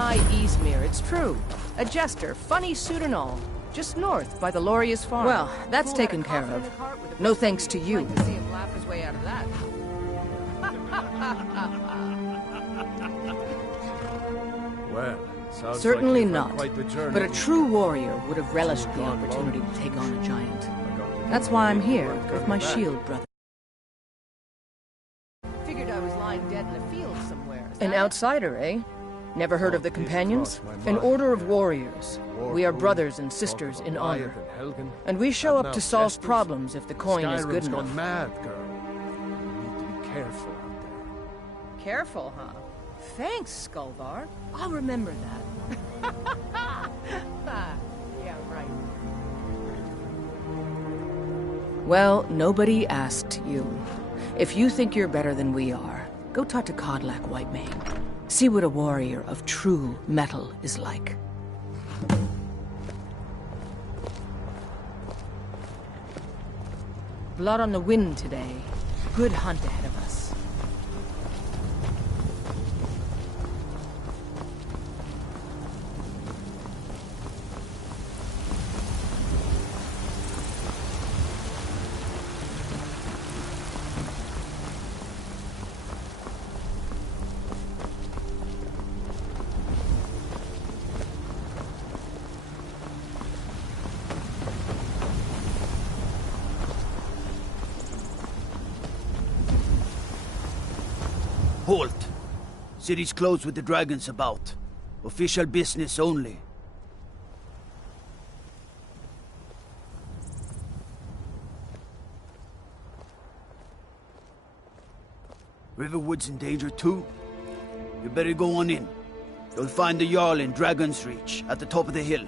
Nearby Eastmere, it's true. A jester, funny suit and all. Just north, by the Lauria's farm. Well, that's taken care of. No thanks to you. Like to see him laugh his way out of that. Well, sounds Certainly like not. quite the journey. But a true warrior would have relished the opportunity to take on a giant. That's why I'm here, with my shield brother. Figured I was lying dead in a field somewhere. Is An that it? outsider, eh? Never heard of the Companions? An order of warriors. We are brothers and sisters in honor. And we show up to solve problems if the coin is good Skyrim's enough. gone mad, girl. You need to be careful out there. Careful, huh? Thanks, Skullvar. I'll remember that. Yeah, right. Well, nobody asked you. If you think you're better than we are, go talk to Codlac Whitemane. See what a warrior of true metal is like. Blood on the wind today. Good hunt ahead of us. Halt! City's closed with the dragons about. Official business only. Riverwood's in danger too? You better go on in. You'll find the Jarl in Dragon's Reach, at the top of the hill.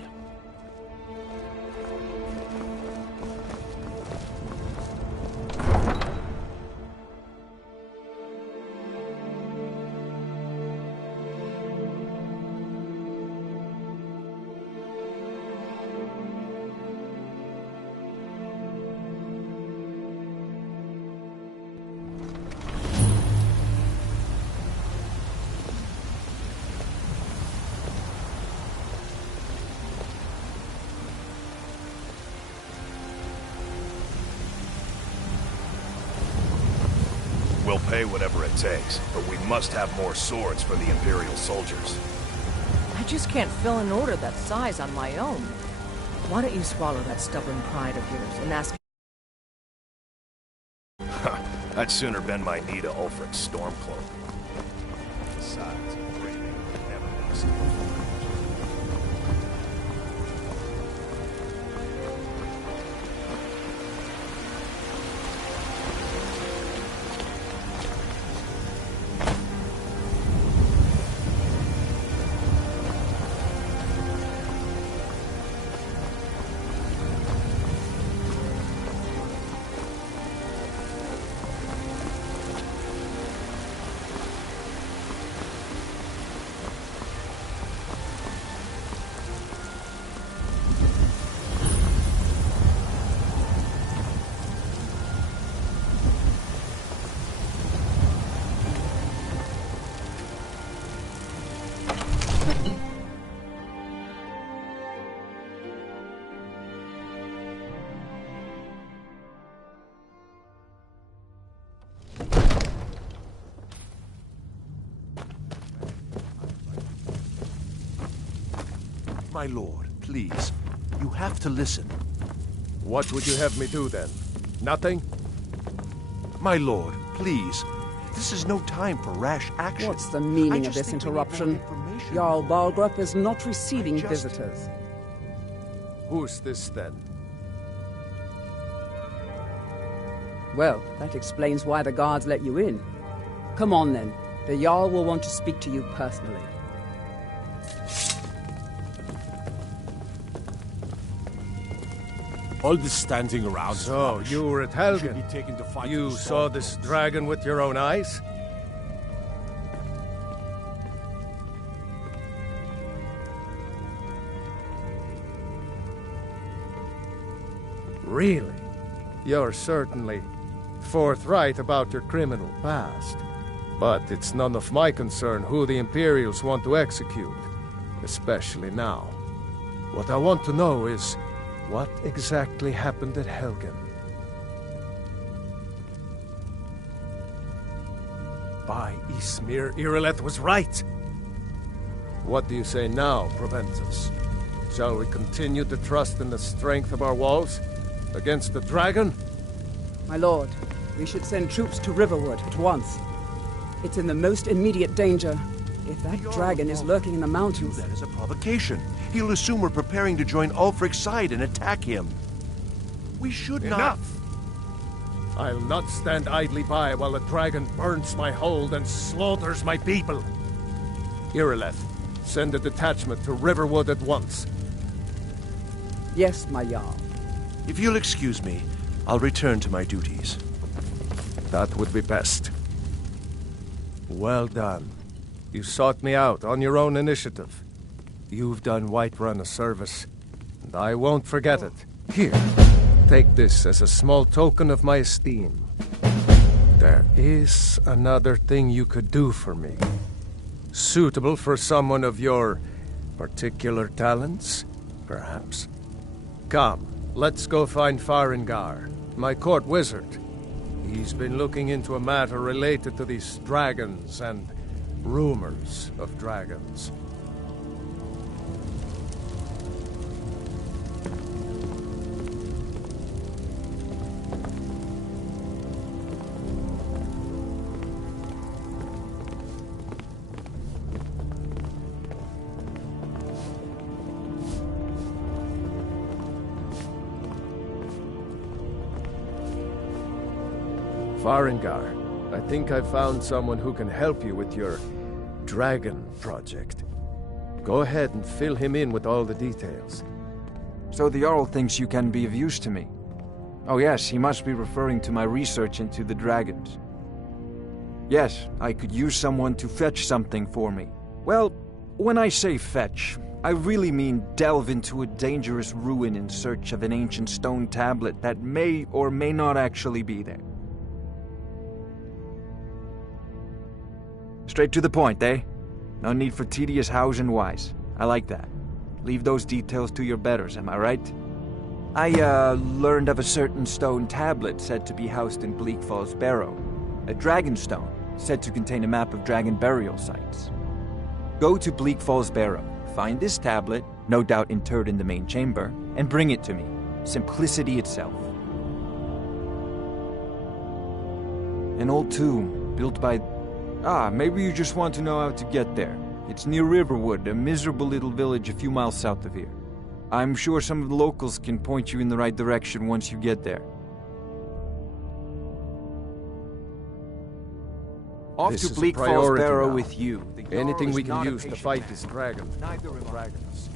We'll pay whatever it takes, but we must have more swords for the Imperial soldiers. I just can't fill an order that size on my own. Why don't you swallow that stubborn pride of yours and ask... I'd sooner bend my knee to Ulfric's Stormcloak. Besides, breathing never been a skill. My lord, please. You have to listen. What would you have me do then? Nothing? My lord, please. This is no time for rash action. What's the I meaning of just this think we need more interruption? information. Jarl Balgruuf is not receiving just- visitors. Who's this then? Well, that explains why the guards let you in. Come on then. The Jarl will want to speak to you personally. All this standing around. is So, rubbish. you were at You should Helgen. be taken to fight You the saw this Stormcloaks. dragon with your own eyes? Really? You're certainly forthright about your criminal past. But it's none of my concern who the Imperials want to execute. especially now. What I want to know is, what exactly happened at Helgen? By Ysmir, Irileth was right! What do you say now, Proventus? Shall we continue to trust in the strength of our walls? Against the dragon? My lord, we should send troops to Riverwood at once. It's in the most immediate danger. If that dragon is lurking in the mountains... That is a provocation. He'll assume we're preparing to join Ulfric's side and attack him. We should not... Enough! I'll not stand idly by while the dragon burns my hold and slaughters my people. Irileth, send a detachment to Riverwood at once. Yes, my Jarl. If you'll excuse me, I'll return to my duties. That would be best. Well done. You sought me out on your own initiative. You've done Whiterun a service, and I won't forget it. Here, take this as a small token of my esteem. There is another thing you could do for me. Suitable for someone of your particular talents, perhaps. Come, let's go find Farengar, my court wizard. He's been looking into a matter related to these dragons and rumors of dragons. Farengar, I think I've found someone who can help you with your dragon project. Go ahead and fill him in with all the details. So the Jarl thinks you can be of use to me. Oh yes, he must be referring to my research into the dragons. Yes, I could use someone to fetch something for me. Well, when I say fetch, I really mean delve into a dangerous ruin in search of an ancient stone tablet that may or may not actually be there. Straight to the point, eh? No need for tedious hows and whys. I like that. Leave those details to your betters, am I right? I, learned of a certain stone tablet said to be housed in Bleak Falls Barrow. A dragon stone, said to contain a map of dragon burial sites. Go to Bleak Falls Barrow, find this tablet, no doubt interred in the main chamber, and bring it to me. Simplicity itself. An old tomb, built by... maybe you just want to know how to get there. It's near Riverwood, a miserable little village a few miles south of here. I'm sure some of the locals can point you in the right direction once you get there. Off to Bleak Falls Barrow with you. Anything we can use to fight this dragon. Neither am I. Dragons.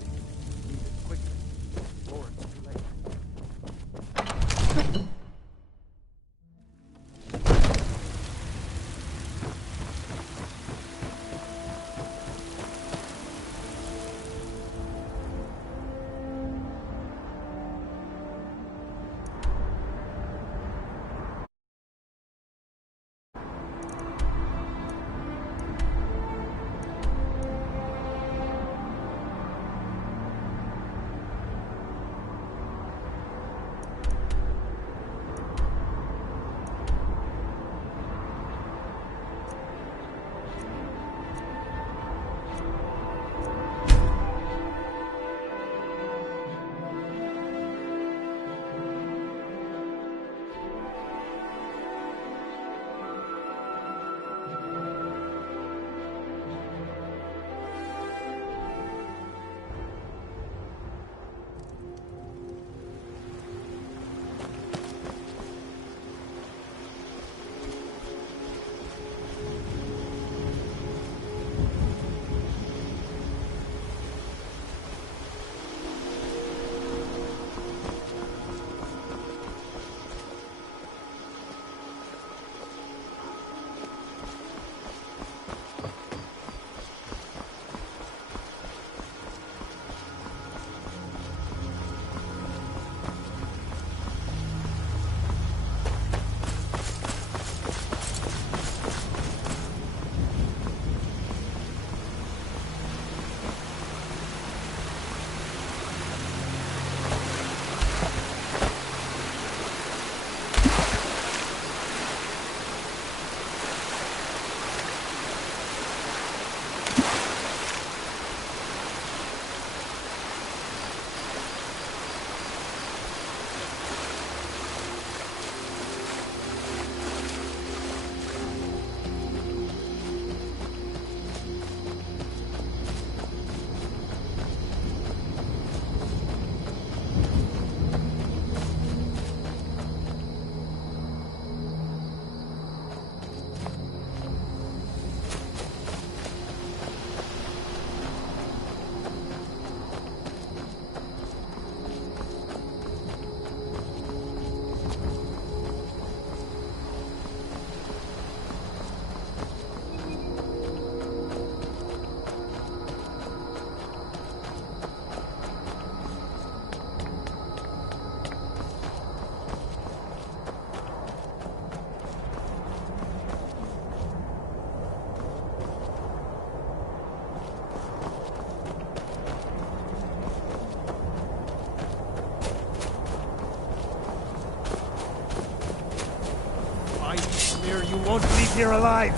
I swear you won't leave here alive!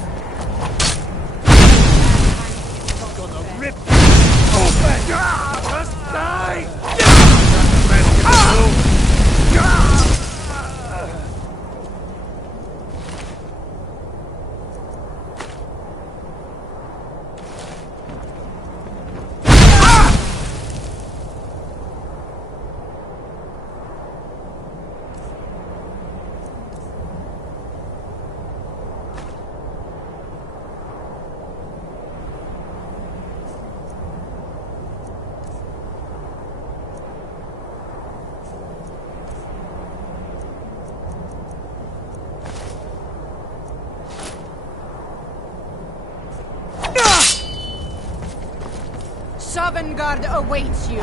I'm gonna rip you open! Just die! Sovngarde awaits you.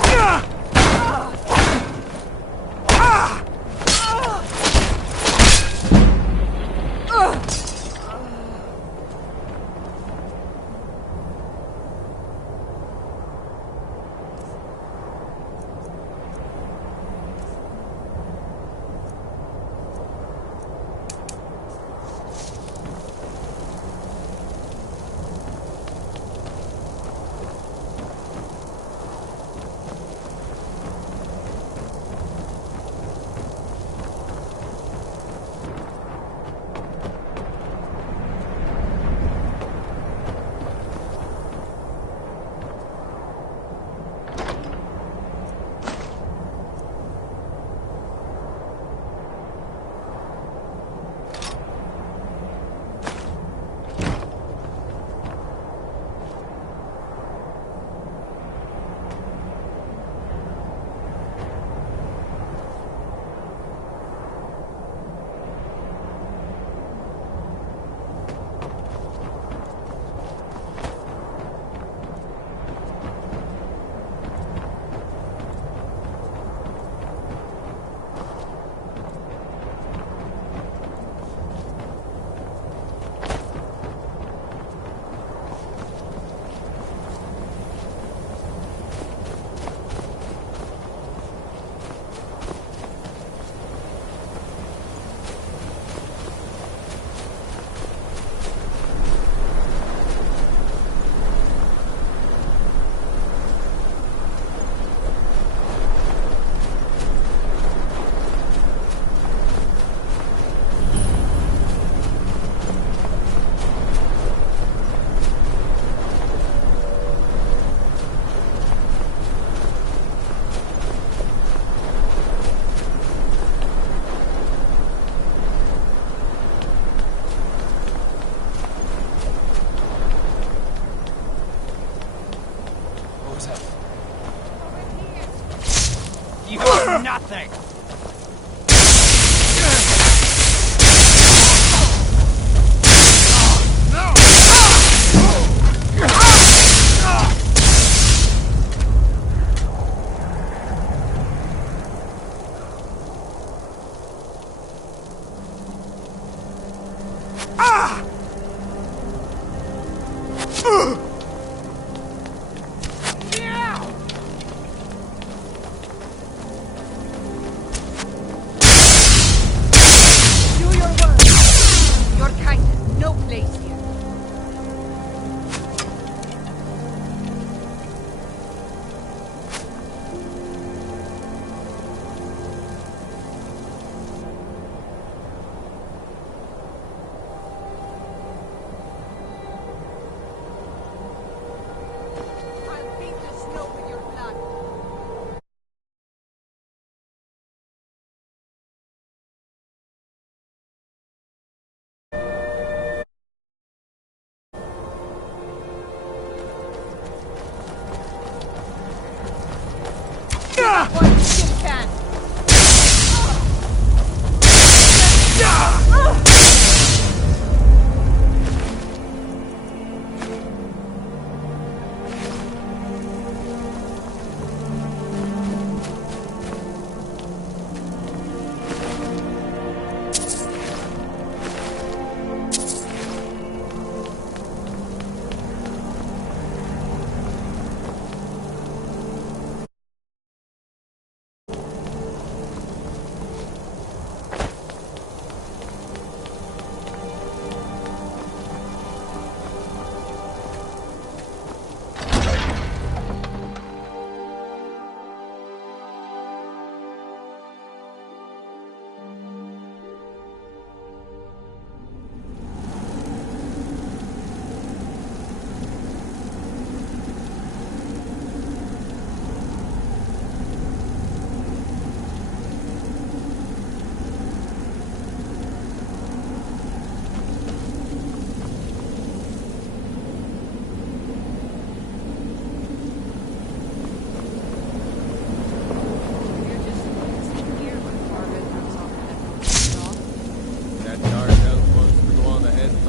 Nothing!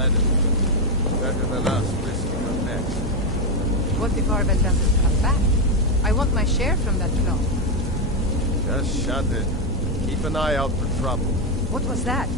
managed. Better than us risking our necks. What if Arvel doesn't come back? I want my share from that cloth. Just shut it. Keep an eye out for trouble. What was that?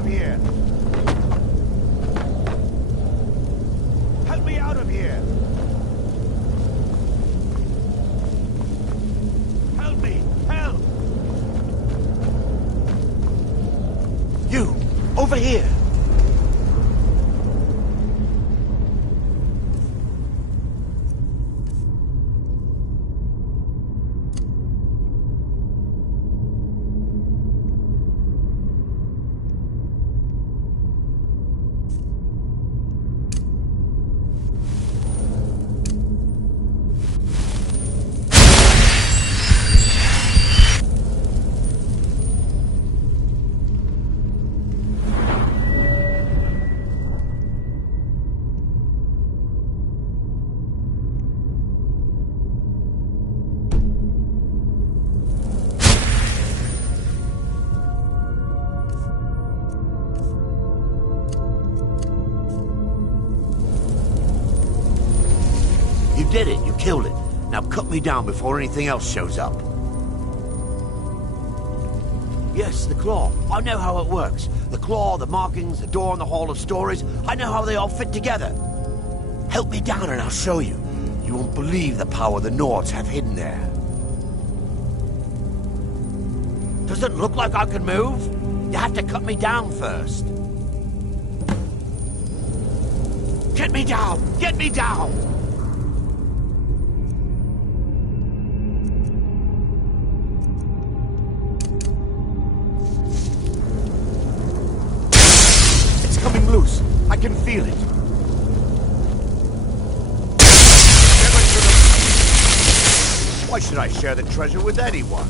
of here! Help me out of here! Help me! Help! You! Over here! You did it. You killed it. Now cut me down before anything else shows up. Yes, the claw. I know how it works. The claw, the markings, the door in the Hall of Stories. I know how they all fit together. Help me down and I'll show you. You won't believe the power the Nords have hidden there. Does it look like I can move? You have to cut me down first. Get me down! Get me down! Coming loose. I can feel it. Why should I share the treasure with anyone?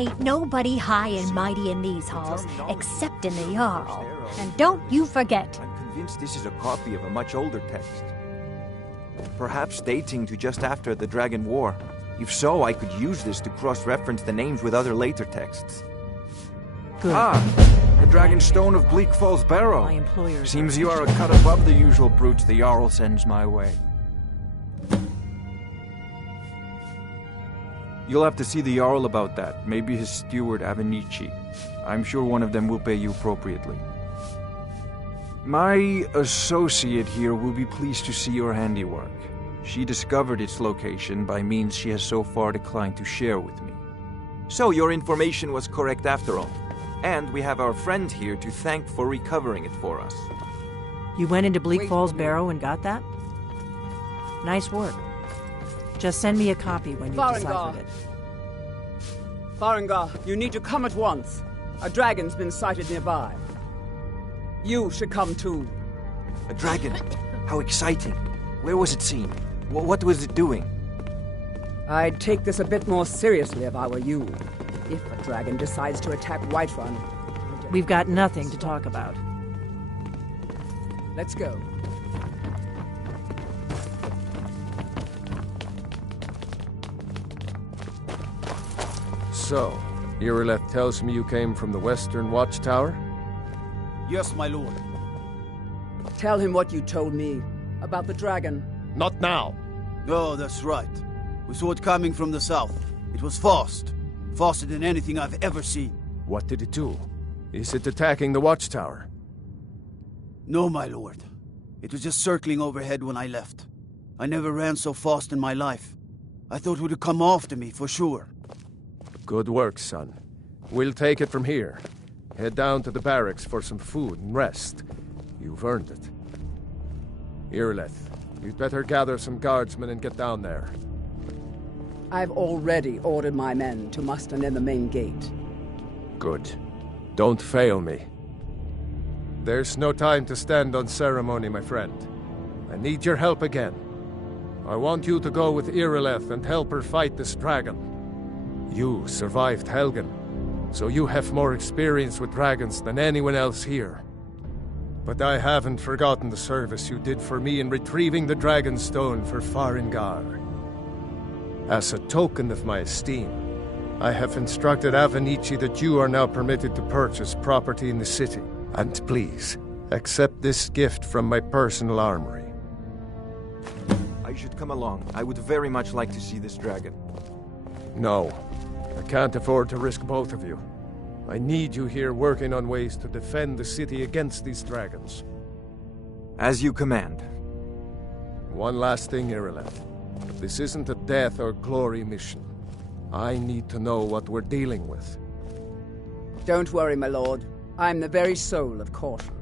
Ain't nobody high and mighty in these halls, except in the Jarl. And don't you forget. I'm convinced this is a copy of a much older text. Perhaps dating to just after the Dragon War. If so, I could use this to cross-reference the names with other later texts. Good. The Dragon Stone of Bleak Falls Barrow. My employers. Seems you are a cut above the usual brutes the Jarl sends my way. You'll have to see the Jarl about that. Maybe his steward, Avenici. I'm sure one of them will pay you appropriately. My associate here will be pleased to see your handiwork. She discovered its location by means she has so far declined to share with me. So your information was correct after all. And we have our friend here to thank for recovering it for us. You went into Bleak Falls Barrow and got that? Nice work. Just send me a copy when you've deciphered it. Farengar, you need to come at once. A dragon's been sighted nearby. You should come too. A dragon? How exciting. Where was it seen? What was it doing? I'd take this a bit more seriously if I were you. If a dragon decides to attack Whiterun. We've got nothing to talk about. Let's go. So, Irileth tells me you came from the Western Watchtower? Yes, my lord. Tell him what you told me about the dragon. Not now. Oh, that's right. We saw it coming from the south. It was fast. Faster than anything I've ever seen. What did it do? Is it attacking the Watchtower? No, my lord. It was just circling overhead when I left. I never ran so fast in my life. I thought it would come after me, for sure. Good work, son. We'll take it from here. Head down to the barracks for some food and rest. You've earned it. Irileth, you'd better gather some guardsmen and get down there. I've already ordered my men to muster near the main gate. Good. Don't fail me. There's no time to stand on ceremony, my friend. I need your help again. I want you to go with Irileth and help her fight this dragon. You survived Helgen, so you have more experience with dragons than anyone else here. But I haven't forgotten the service you did for me in retrieving the Dragon Stone for Farengar. As a token of my esteem, I have instructed Avenici that you are now permitted to purchase property in the city. And please, accept this gift from my personal armory. I should come along. I would very much like to see this dragon. No. I can't afford to risk both of you. I need you here working on ways to defend the city against these dragons. As you command. One last thing, Irileth. This isn't a death or glory mission. I need to know what we're dealing with. Don't worry, my lord. I'm the very soul of caution.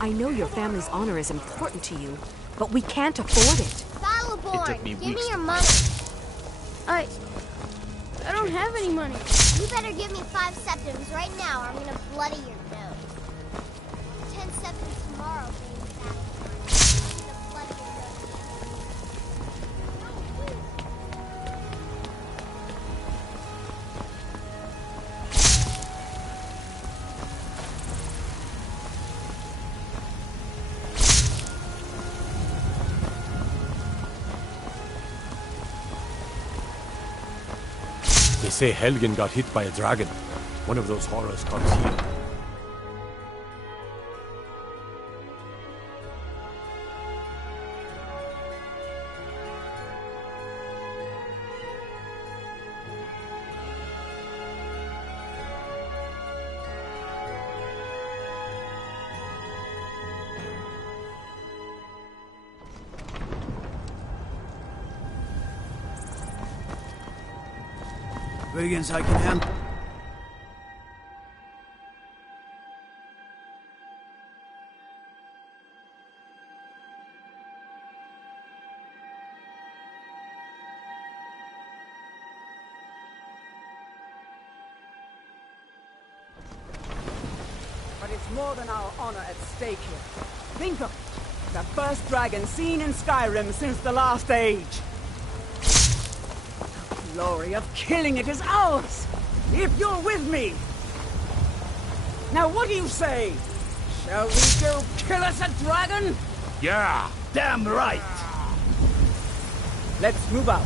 I know your family's honor is important to you, but we can't afford it. Battleborn, give me your money. I don't have any money. You better give me 5 septims right now, or I'm gonna bloody your nose. 10 septims tomorrow, baby. They say Helgen got hit by a dragon. One of those horrors comes here. Brigands I can handle. But it's more than our honor at stake here. Think of it. The first dragon seen in Skyrim since the last age. The glory of killing it is ours, if you're with me. Now what do you say? Shall we go kill us a dragon? Yeah! Damn right! Let's move out.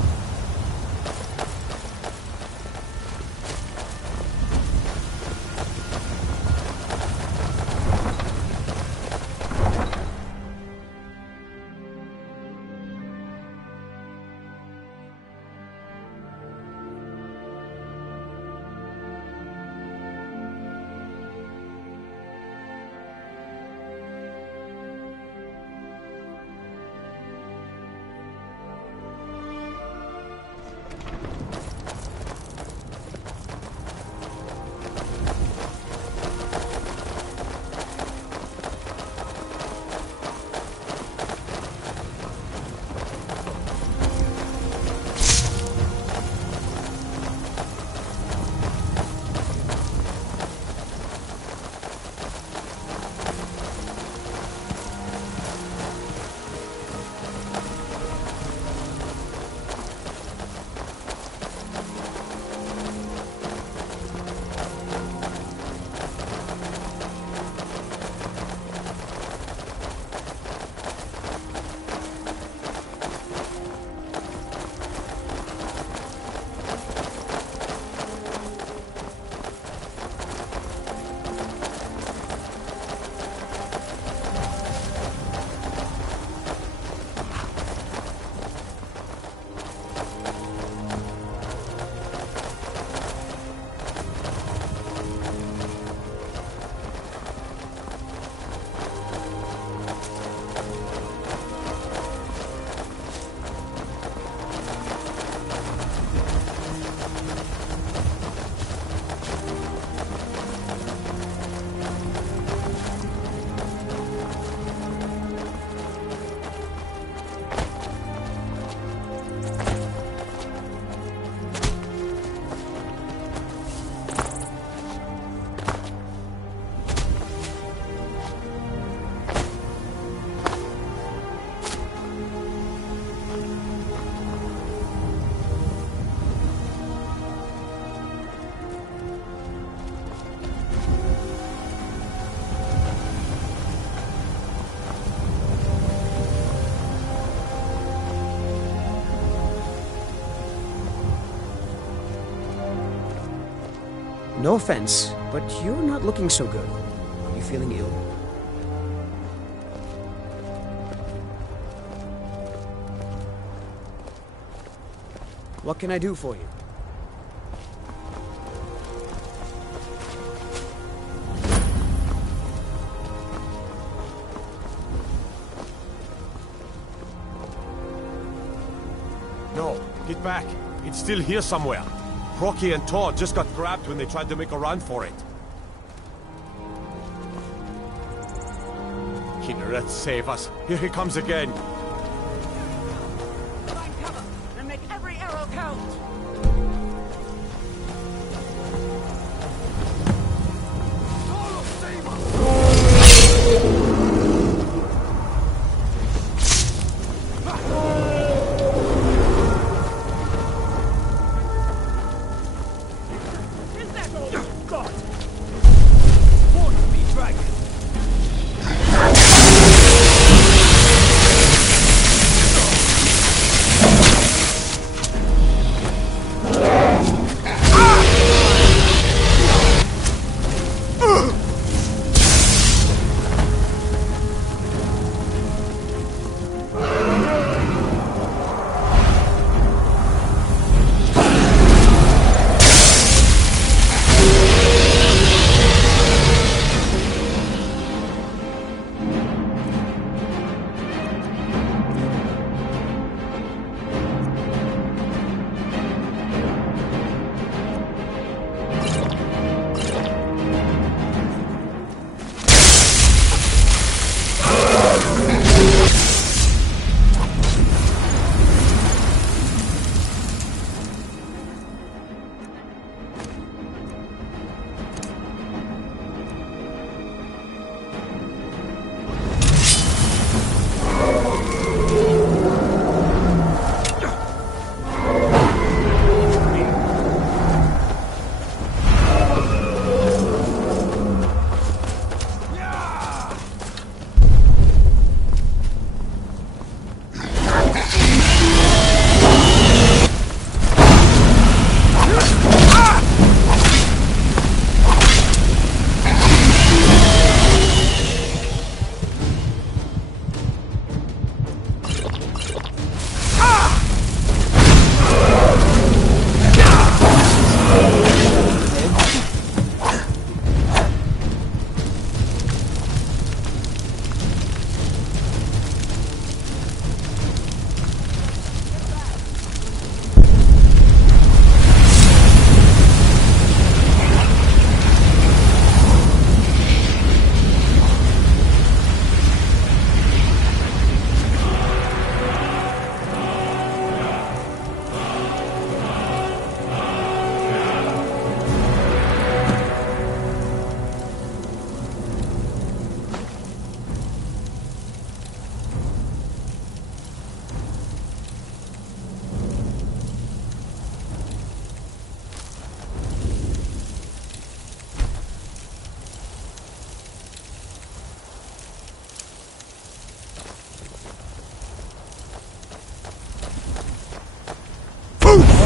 No offense, but you're not looking so good. Are you feeling ill? What can I do for you? No, get back. It's still here somewhere. Rocky and Todd just got grabbed when they tried to make a run for it. Kinneret, save us. Here he comes again. Find cover and make every arrow count.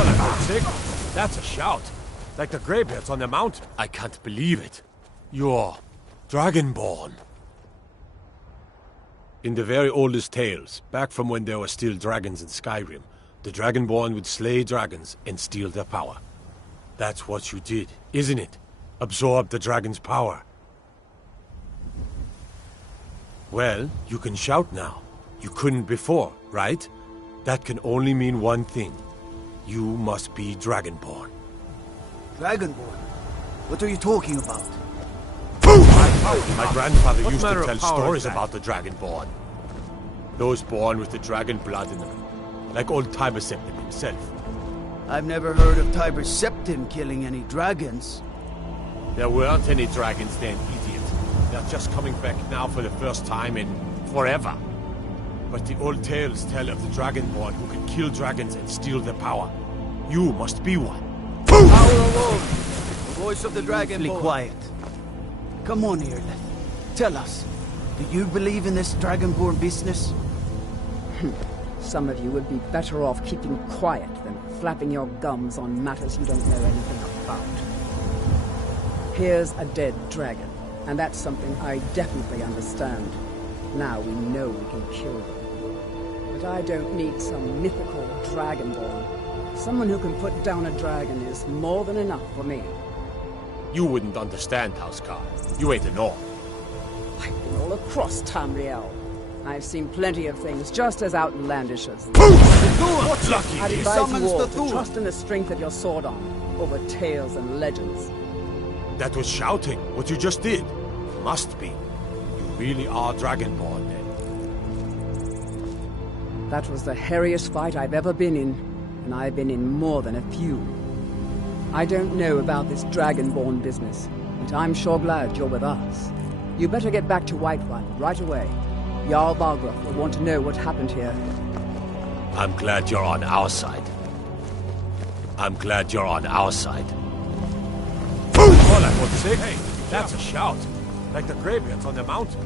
For God's sake, that's a shout. Like the greybeards on the mountain. I can't believe it. You're Dragonborn. In the very oldest tales, back from when there were still dragons in Skyrim, the Dragonborn would slay dragons and steal their power. That's what you did, isn't it? Absorb the dragon's power. Well, you can shout now. You couldn't before, right? That can only mean one thing. You must be Dragonborn. Dragonborn? What are you talking about? My grandfather used to tell stories about the Dragonborn. Those born with the dragon blood in them. Like old Tiber Septim himself. I've never heard of Tiber Septim killing any dragons. There weren't any dragons then, idiot. They're just coming back now for the first time in forever. But the old tales tell of the Dragonborn who can kill dragons and steal their power. You must be one. Power alone! The voice of the Dragonborn. Be quiet. Come on here, Leth. Tell us, do you believe in this Dragonborn business? Some of you would be better off keeping quiet than flapping your gums on matters you don't know anything about. Here's a dead dragon, and that's something I definitely understand. Now we know we can kill them. But I don't need some mythical Dragonborn. Someone who can put down a dragon is more than enough for me. You wouldn't understand, Housecar. You ain't a North. I've been all across Tamriel. I've seen plenty of things just as outlandish as this. What's lucky? I'd advise you all to trust in the strength of your sword arm over tales and legends. That was shouting, what you just did. Must be. You really are Dragonborn, then. That was the hairiest fight I've ever been in, and I've been in more than a few. I don't know about this Dragonborn business, but I'm sure glad you're with us. You better get back to Whiterun right away. Jarl Balgruuf will want to know what happened here. I'm glad you're on our side. I'm glad you're on our side. Oh, for sake, hey, that's a shout. Like the greybeards on the mountain.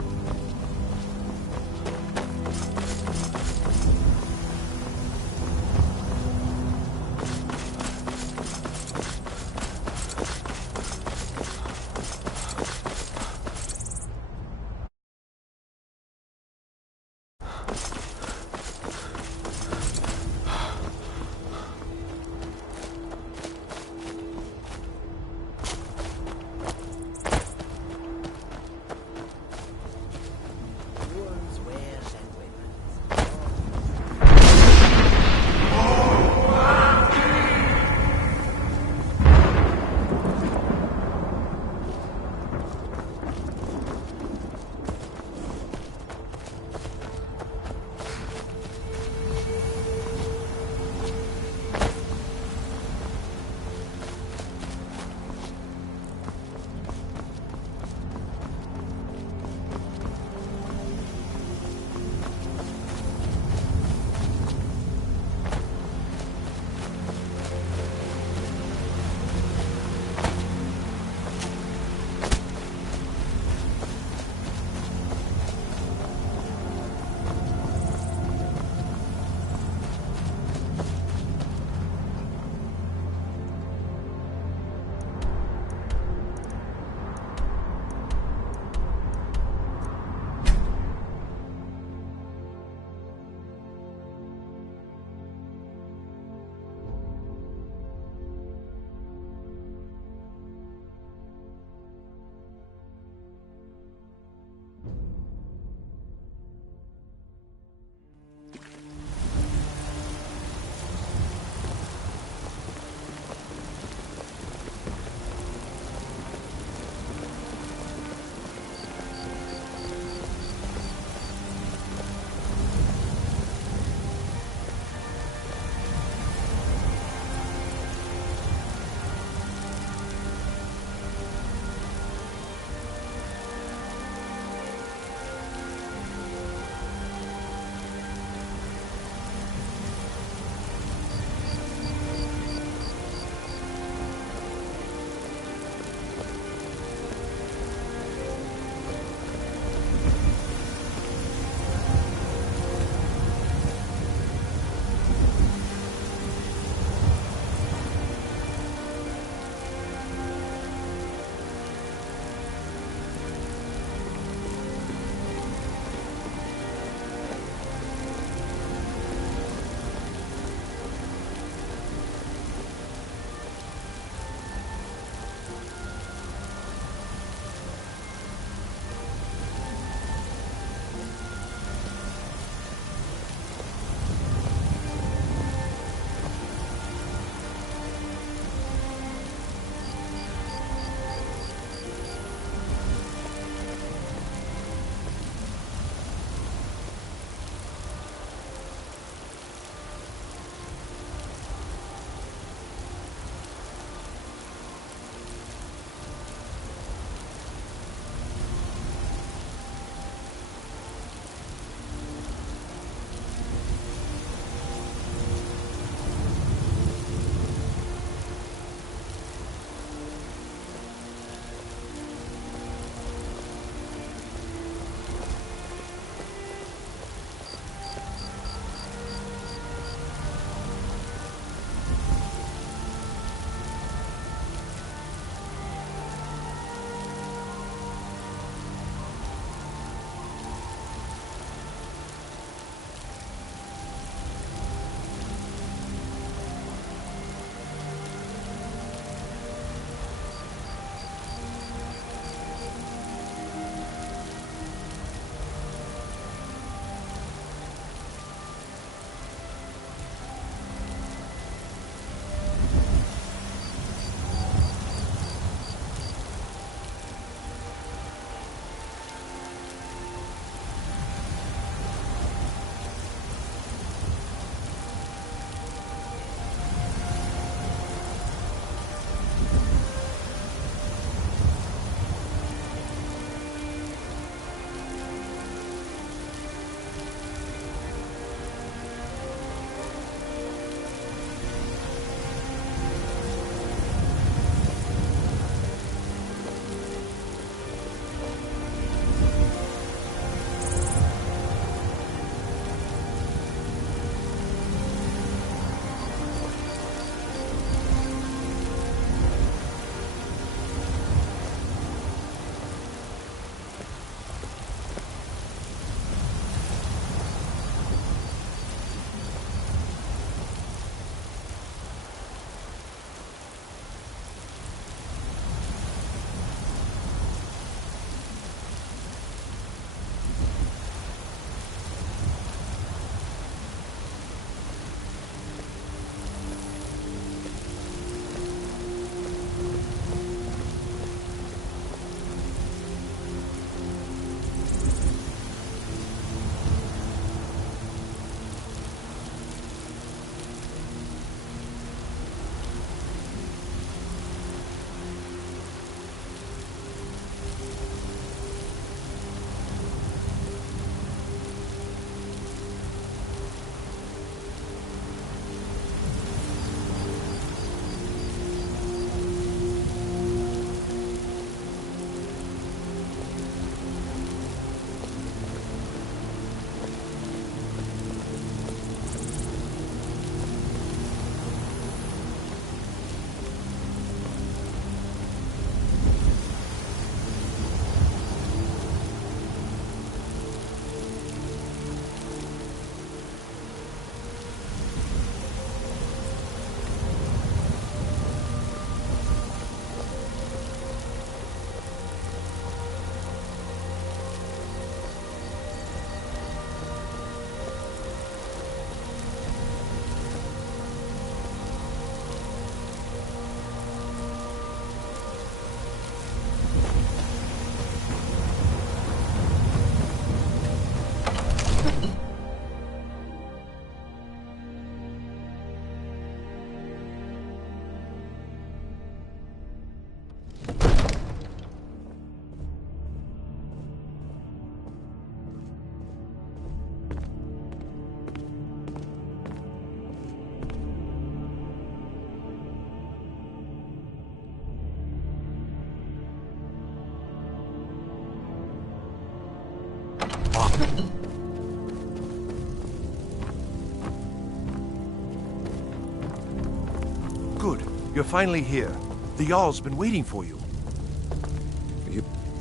Good. You're finally here. The Jarl's been waiting for you.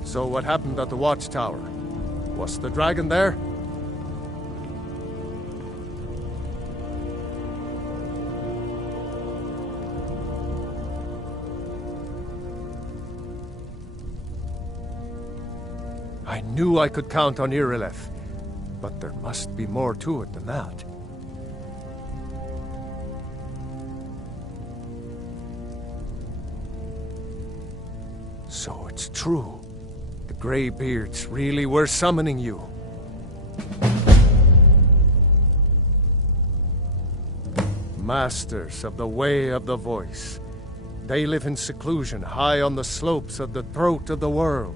So what happened at the watchtower? Was the dragon there? I knew I could count on Irileth, but there must be more to it than that. So it's true. The Greybeards really were summoning you. Masters of the Way of the Voice. They live in seclusion high on the slopes of the throat of the world.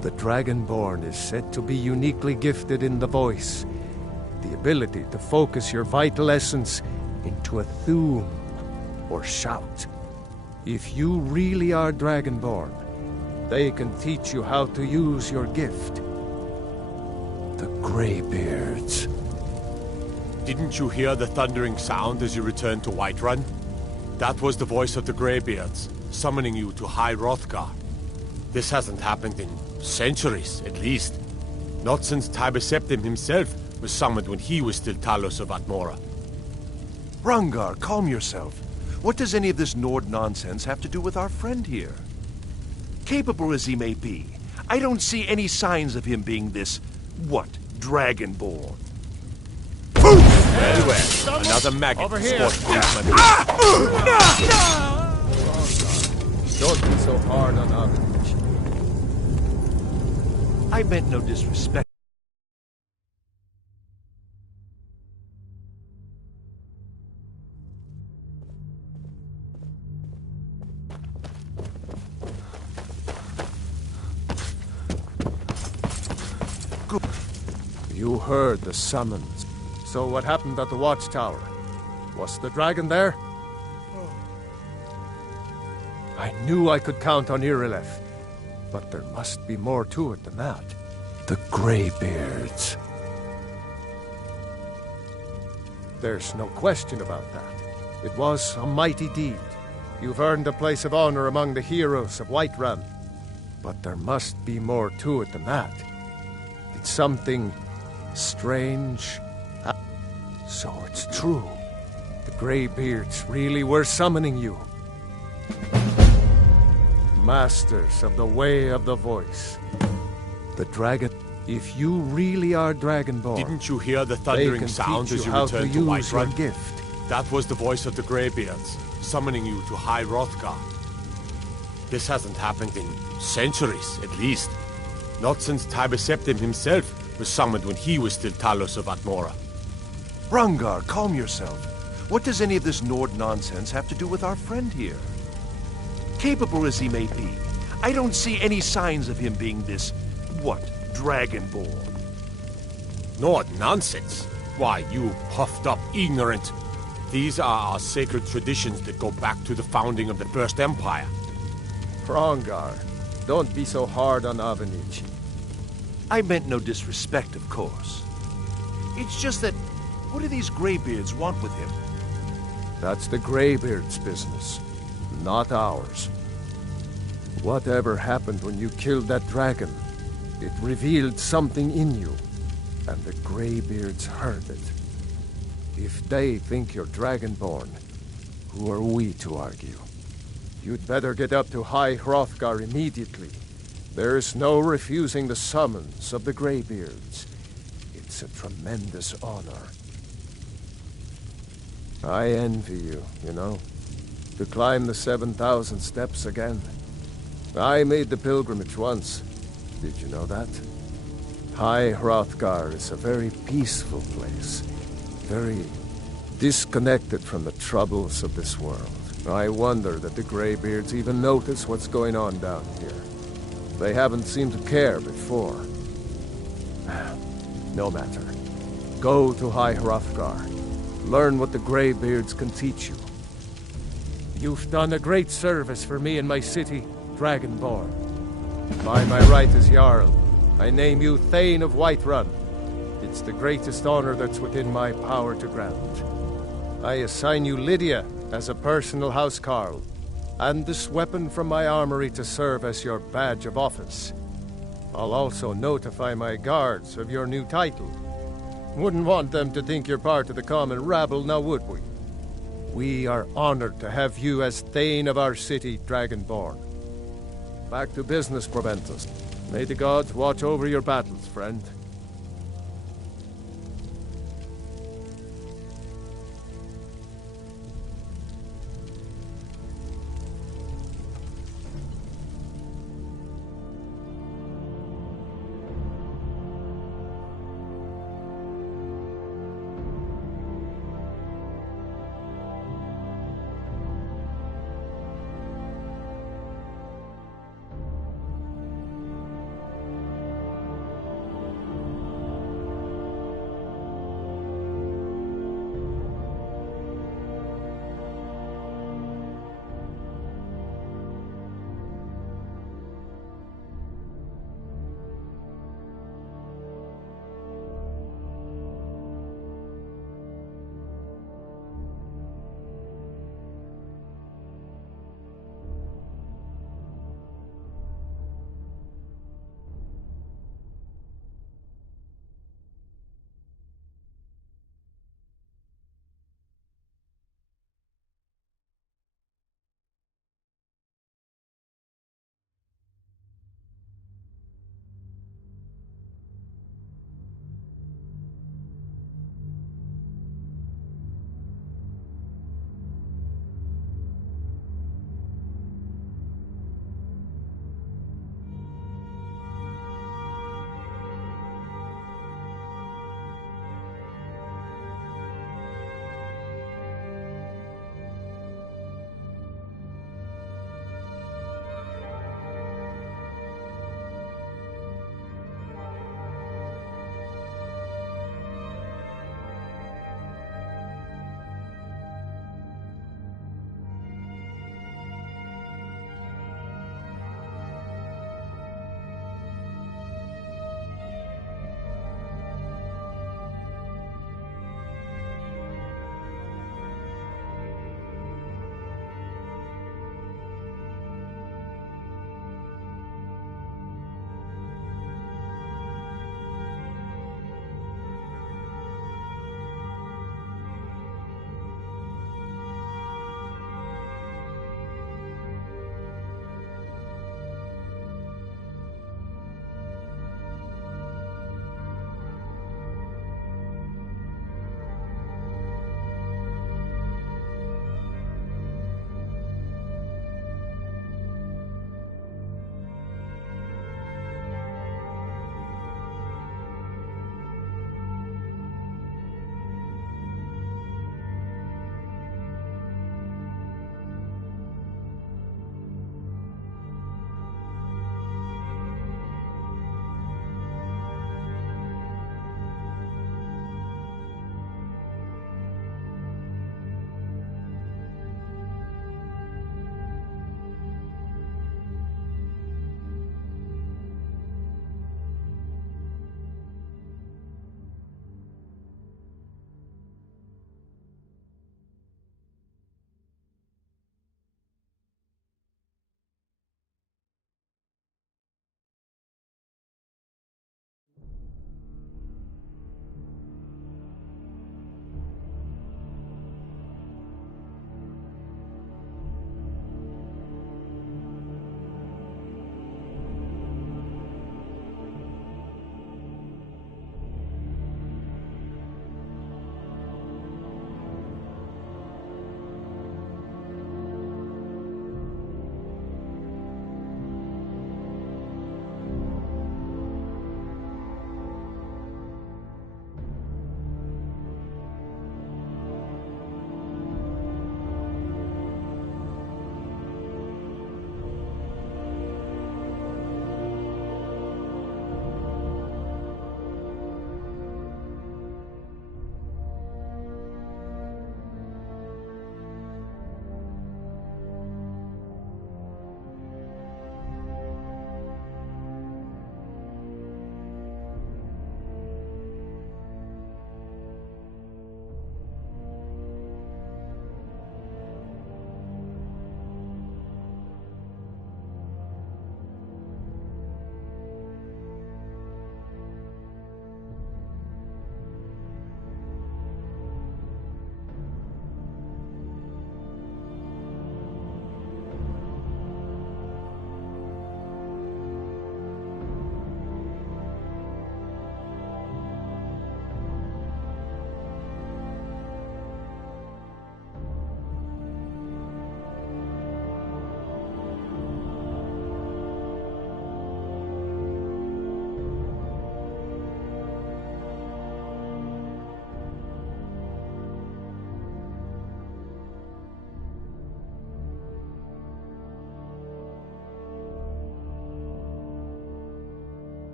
The Dragonborn is said to be uniquely gifted in the voice, the ability to focus your vital essence into a thum or shout. If you really are Dragonborn, they can teach you how to use your gift. The Greybeards. Didn't you hear the thundering sound as you returned to Whiterun? That was the voice of the Greybeards, summoning you to High Hrothgar. This hasn't happened in centuries, at least. Not since Tiber Septim himself was summoned when he was still Talos of Atmora. Hrongar, calm yourself. What does any of this Nord nonsense have to do with our friend here? Capable as he may be, I don't see any signs of him being this, Dragonborn. Well, well, another maggot Over here. policeman. Don't be so hard on Avenich. I meant no disrespect. You heard the summons. So what happened at the watchtower? Was the dragon there? I knew I could count on Irileth, but there must be more to it than that. The Greybeards. There's no question about that. It was a mighty deed. You've earned a place of honor among the heroes of Whiterun. But there must be more to it than that. It's something strange. So it's true. The Greybeards really were summoning you. Masters of the Way of the Voice. The dragon... If you really are Dragonborn... Didn't you hear the thundering sound as you returned to Whiterun? Gift. That was the voice of the Greybeards, summoning you to High Hrothgar. This hasn't happened in centuries, at least. Not since Tiber Septim himself was summoned when he was still Talos of Atmora. Hrongar, calm yourself. What does any of this Nord nonsense have to do with our friend here? Capable as he may be, I don't see any signs of him being this, Dragonborn. Nord nonsense? Why, you puffed up ignorant. These are our sacred traditions that go back to the founding of the First Empire. Hrongar, don't be so hard on Avenich. I meant no disrespect, of course. It's just that, what do these Greybeards want with him? That's the Greybeards' business, not ours. Whatever happened when you killed that dragon, it revealed something in you, and the Greybeards heard it. If they think you're Dragonborn, who are we to argue? You'd better get up to High Hrothgar immediately. There's no refusing the summons of the Greybeards. It's a tremendous honor. I envy you, you know, to climb the 7,000 steps again. I made the pilgrimage once. Did you know that? High Hrothgar is a very peaceful place. Very disconnected from the troubles of this world. I wonder that the Greybeards even notice what's going on down here. They haven't seemed to care before. No matter. Go to High Hrothgar. Learn what the Greybeards can teach you. You've done a great service for me and my city. Dragonborn. By my right as Jarl, I name you Thane of Whiterun. It's the greatest honor that's within my power to grant. I assign you Lydia as a personal housecarl, and this weapon from my armory to serve as your badge of office. I'll also notify my guards of your new title. Wouldn't want them to think you're part of the common rabble, now would we? We are honored to have you as Thane of our city, Dragonborn. Back to business, Proventus. May the gods watch over your battles, friend.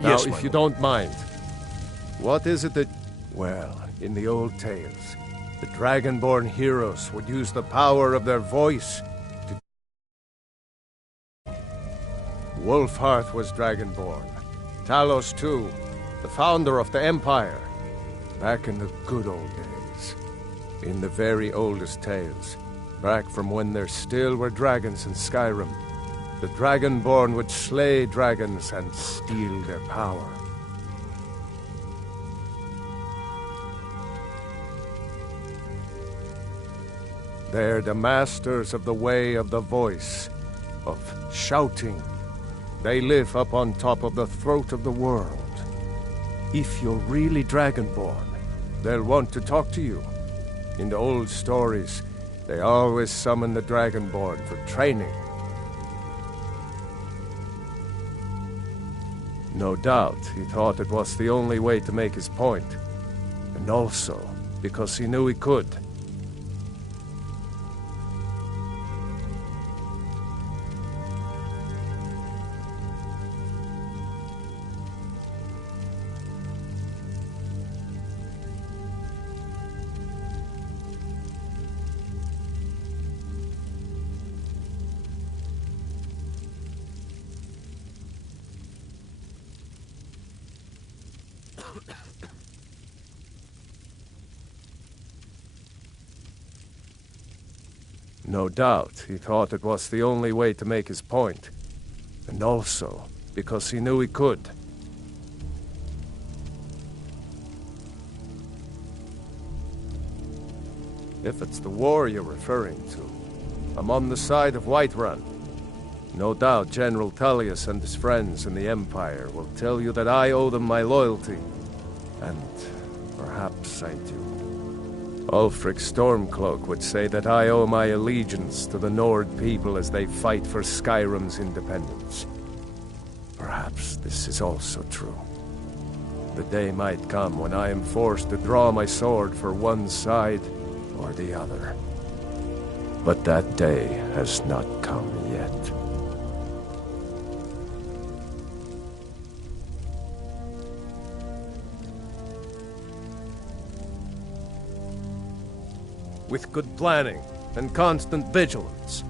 Now, Yes, if you don't mind, what is it that... Well, in the old tales, the Dragonborn heroes would use the power of their voice to... Wolfhearth was Dragonborn. Talos, too, the founder of the Empire. Back in the good old days. In the very oldest tales. Back from when there still were dragons in Skyrim. The Dragonborn would slay dragons and steal their power. They're the masters of the way of the voice, of shouting. They live up on top of the throat of the world. If you're really Dragonborn, they'll want to talk to you. In the old stories, they always summon the Dragonborn for training. No doubt, he thought it was the only way to make his point. And also, because he knew he could. No doubt, he thought it was the only way to make his point. And also, because he knew he could. If it's the war you're referring to, I'm on the side of Whiterun. No doubt General Tullius and his friends in the Empire will tell you that I owe them my loyalty. And perhaps I do. Ulfric Stormcloak would say that I owe my allegiance to the Nord people as they fight for Skyrim's independence. Perhaps this is also true. The day might come when I am forced to draw my sword for one side or the other. But that day has not come yet. With good planning and constant vigilance.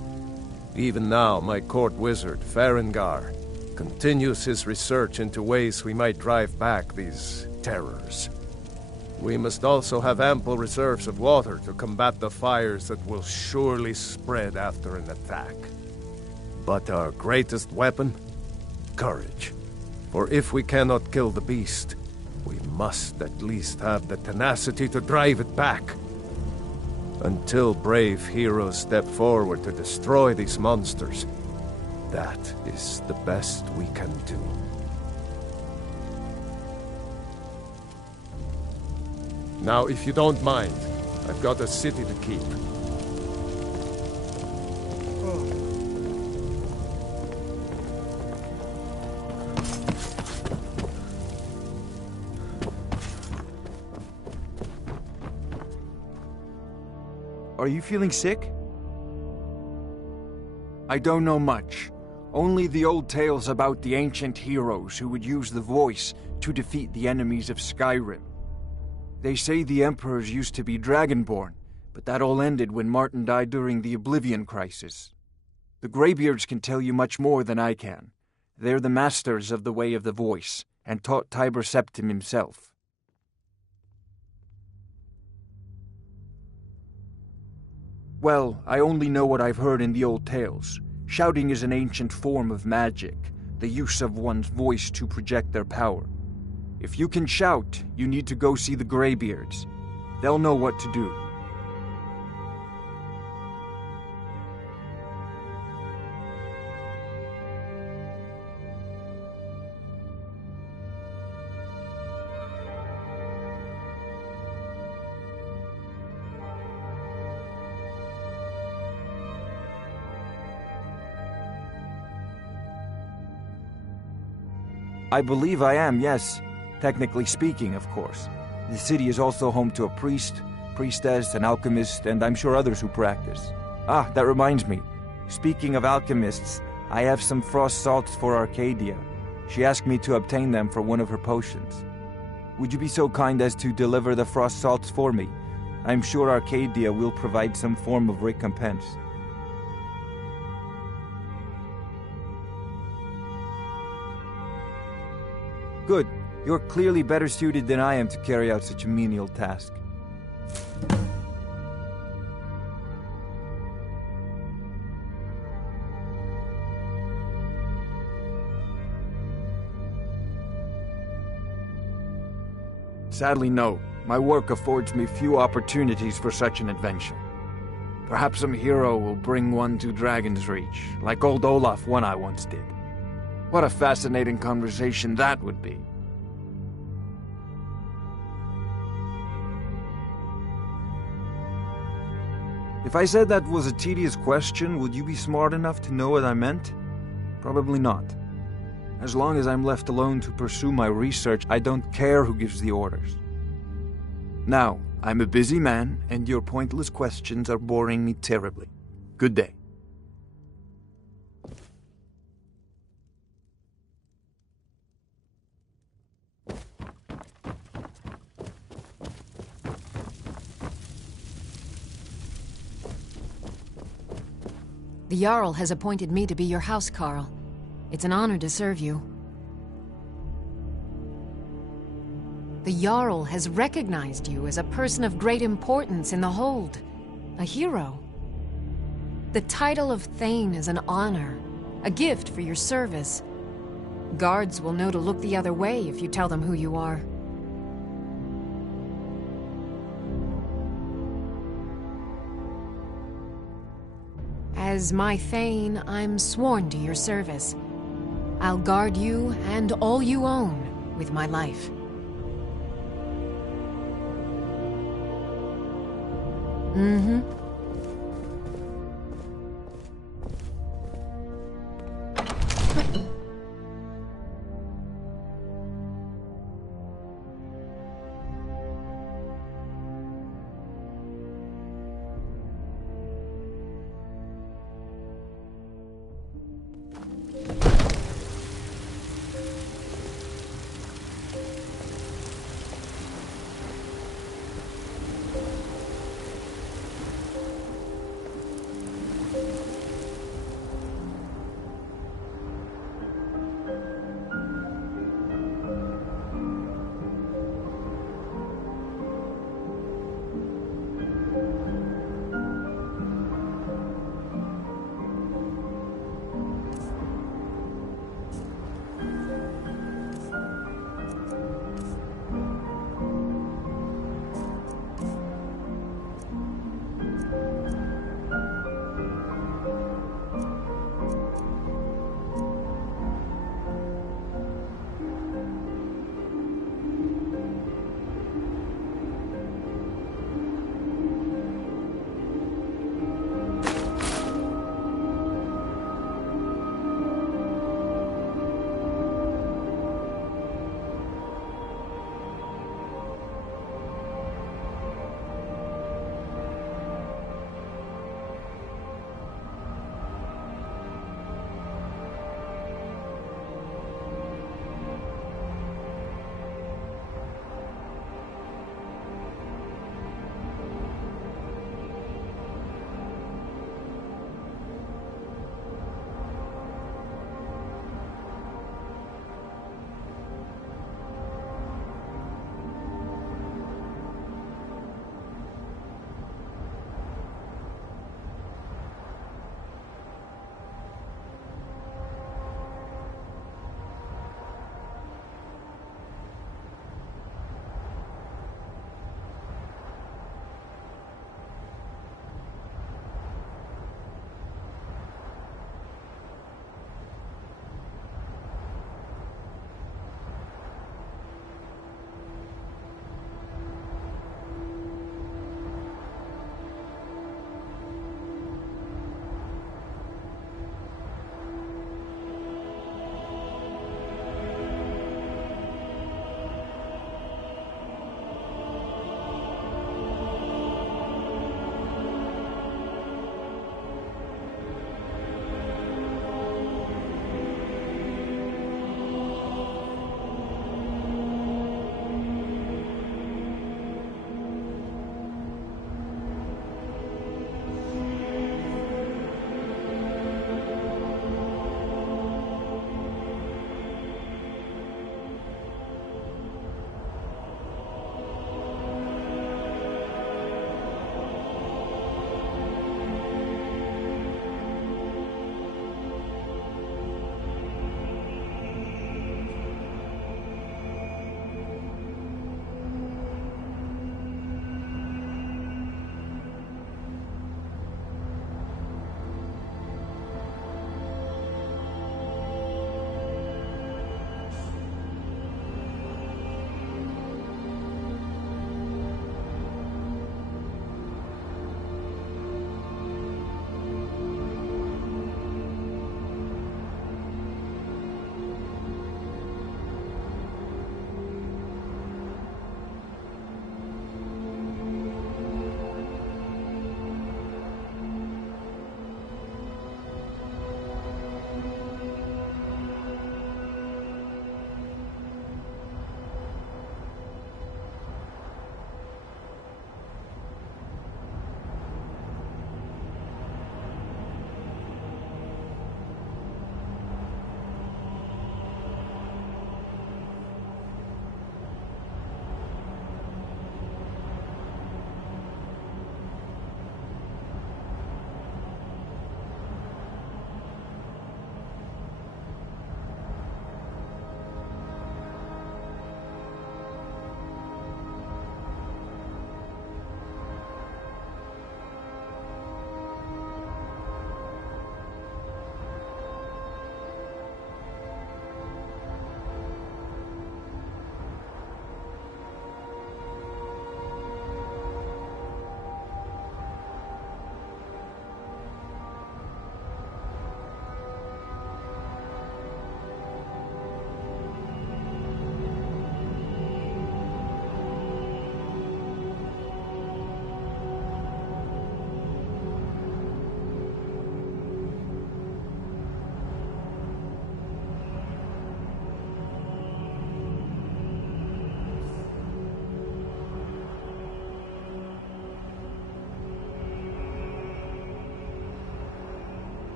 Even now, my court wizard, Farengar, continues his research into ways we might drive back these terrors. We must also have ample reserves of water to combat the fires that will surely spread after an attack. But our greatest weapon? Courage. For if we cannot kill the beast, we must at least have the tenacity to drive it back. Until brave heroes step forward to destroy these monsters, that is the best we can do. Now, if you don't mind, I've got a city to keep. Are you feeling sick? I don't know much. Only the old tales about the ancient heroes who would use the voice to defeat the enemies of Skyrim. They say the emperors used to be Dragonborn, but that all ended when Martin died during the Oblivion Crisis. The Greybeards can tell you much more than I can. They're the masters of the way of the voice, and taught Tiber Septim himself. Well, I only know what I've heard in the old tales. Shouting is an ancient form of magic, the use of one's voice to project their power. If you can shout, you need to go see the Greybeards. They'll know what to do. I believe I am, yes. Technically speaking, of course. The city is also home to a priest, priestess, an alchemist, and I'm sure others who practice. Ah, that reminds me. Speaking of alchemists, I have some frost salts for Arcadia. She asked me to obtain them for one of her potions. Would you be so kind as to deliver the frost salts for me? I'm sure Arcadia will provide some form of recompense. Good. You're clearly better suited than I am to carry out such a menial task. Sadly, no. My work affords me few opportunities for such an adventure. Perhaps some hero will bring one to Dragon's Reach, like old Olaf one I once did. What a fascinating conversation that would be. If I said that was a tedious question, would you be smart enough to know what I meant? Probably not. As long as I'm left alone to pursue my research, I don't care who gives the orders. Now, I'm a busy man, and your pointless questions are boring me terribly. Good day. The Jarl has appointed me to be your housecarl. It's an honor to serve you. The Jarl has recognized you as a person of great importance in the Hold. A hero. The title of Thane is an honor, a gift for your service. Guards will know to look the other way if you tell them who you are. As my Thane, I'm sworn to your service. I'll guard you and all you own with my life. Mm-hmm.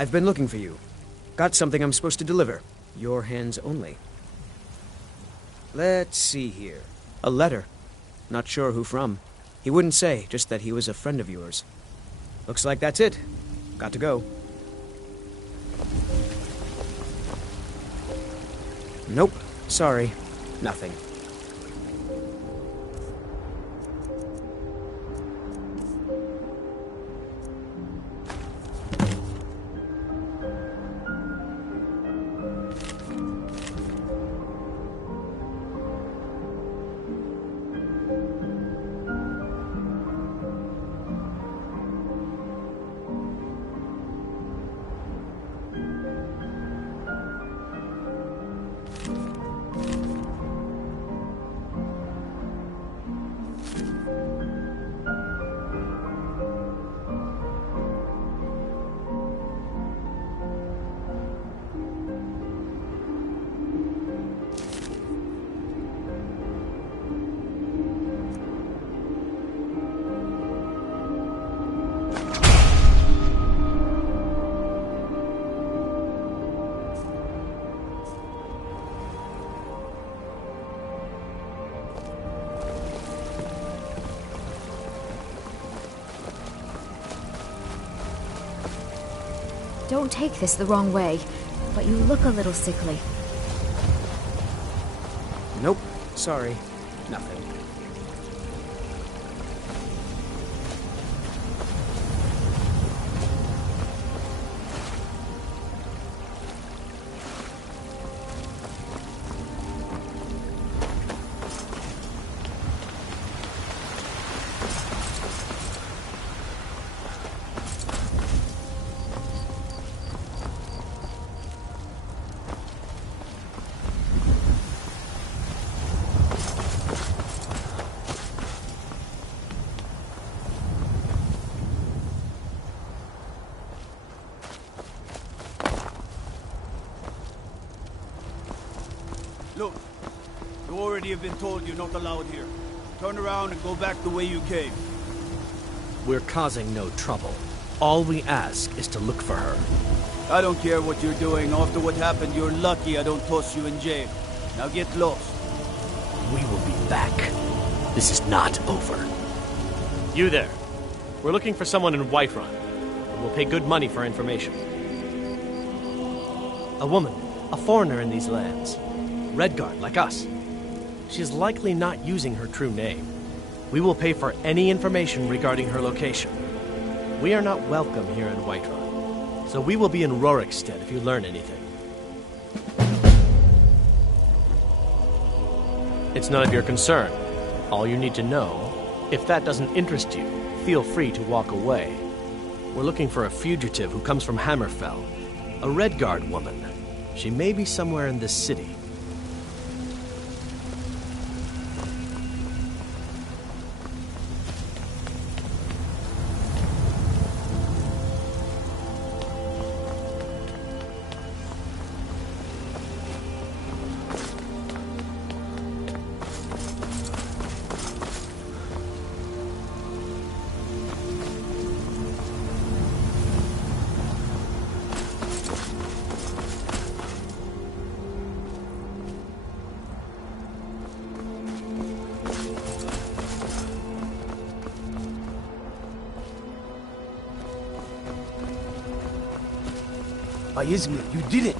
I've been looking for you. Got something I'm supposed to deliver. Your hands only. Let's see here. A letter. Not sure who from. He wouldn't say, just that he was a friend of yours. Looks like that's it. Got to go. Nope. Sorry. Nothing. Don't take this the wrong way, but you look a little sickly. Nope. Sorry. Nothing. Look, you already have been told you're not allowed here. Turn around and go back the way you came. We're causing no trouble. All we ask is to look for her. I don't care what you're doing. After what happened, you're lucky I don't toss you in jail. Now get lost. We will be back. This is not over. You there. We're looking for someone in Whiterun. We'll pay good money for information. A woman, a foreigner in these lands. Redguard, like us. She is likely not using her true name. We will pay for any information regarding her location. We are not welcome here in Whiterun, so we will be in Rorikstead if you learn anything. It's none of your concern. All you need to know, if that doesn't interest you, feel free to walk away. We're looking for a fugitive who comes from Hammerfell, a Redguard woman. She may be somewhere in this city. Izmir, you did it!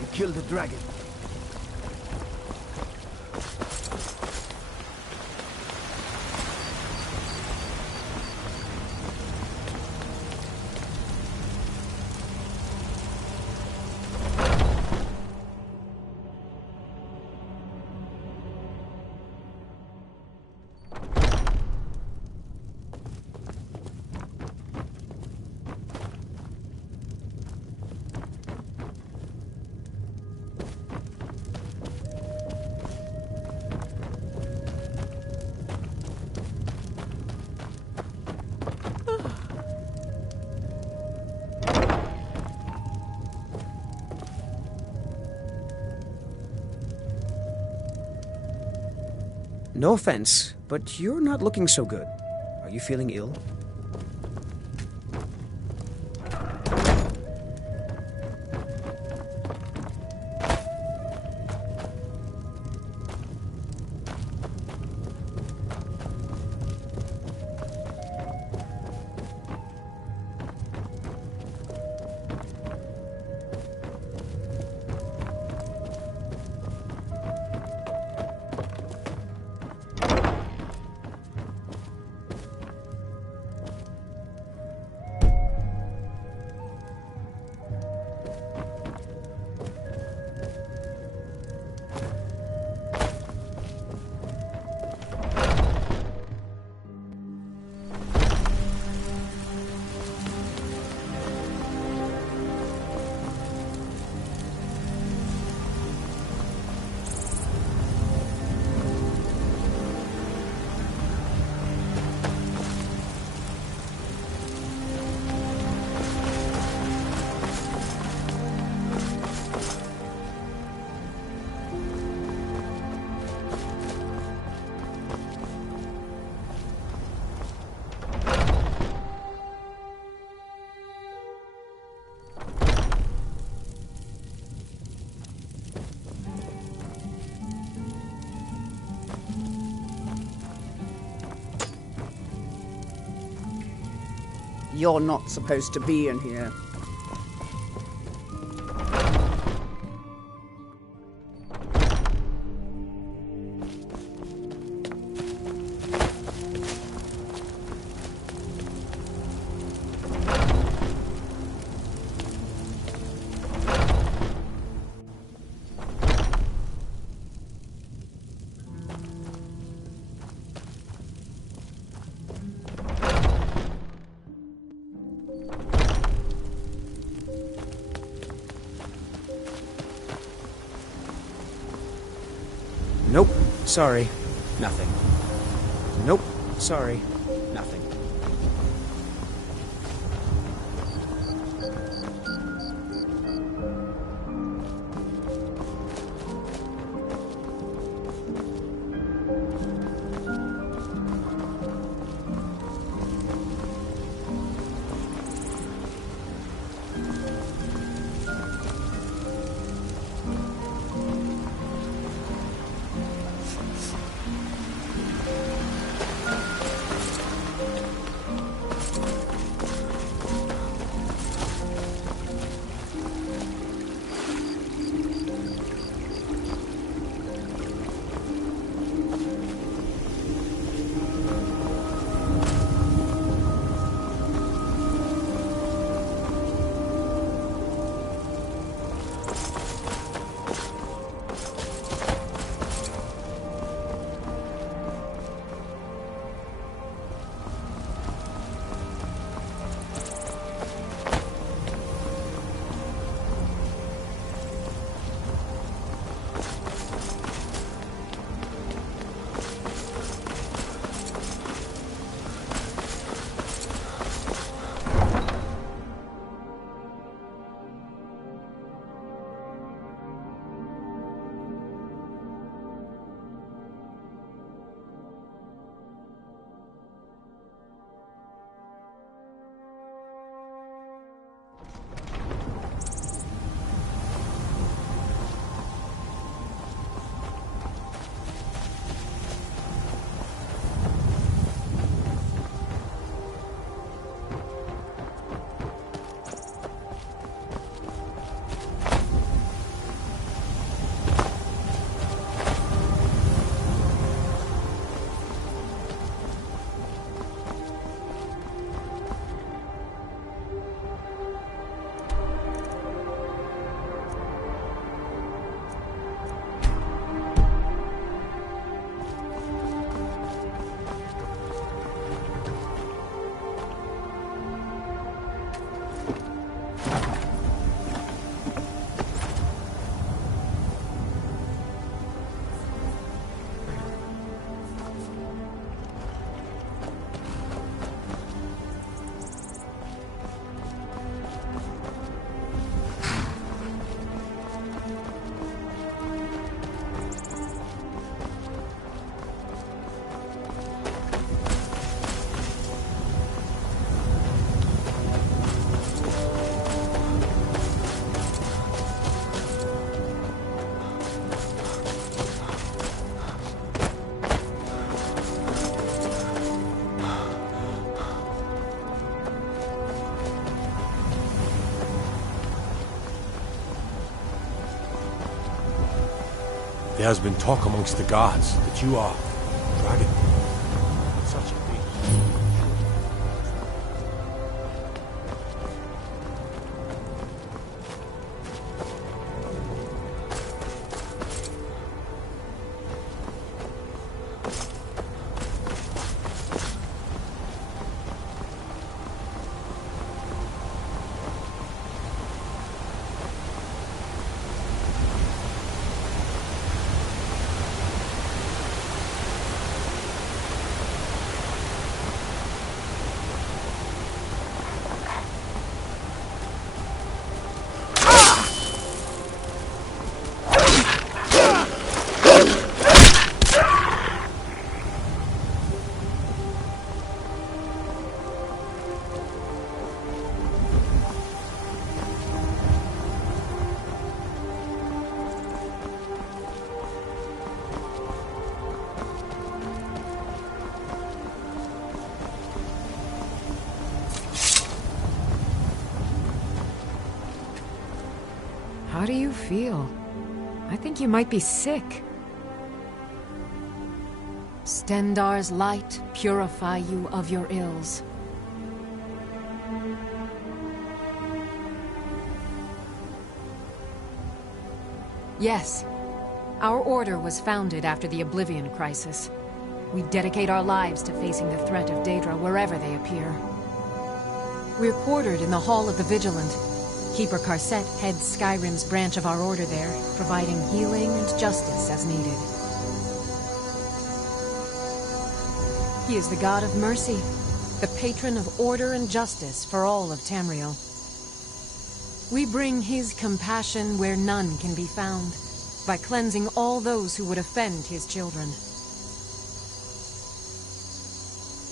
You killed the dragon. No offense, but you're not looking so good. Are you feeling ill? You're not supposed to be in here. Nope. Sorry. Nothing. Nope. Sorry. Nothing. There has been talk amongst the gods that you are dragon. Such a thing. How do you feel? I think you might be sick. Stendar's light purify you of your ills. Yes. Our order was founded after the Oblivion Crisis. We dedicate our lives to facing the threat of Daedra wherever they appear. We're quartered in the Hall of the Vigilant. Keeper Karset heads Skyrim's branch of our order there, providing healing and justice as needed. He is the god of mercy, the patron of order and justice for all of Tamriel. We bring his compassion where none can be found, by cleansing all those who would offend his children.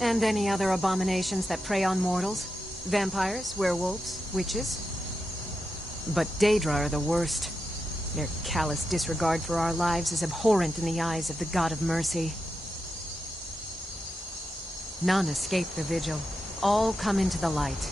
And any other abominations that prey on mortals? Vampires, werewolves, witches? But Daedra are the worst. Their callous disregard for our lives is abhorrent in the eyes of the God of Mercy. None escape the vigil. All come into the light.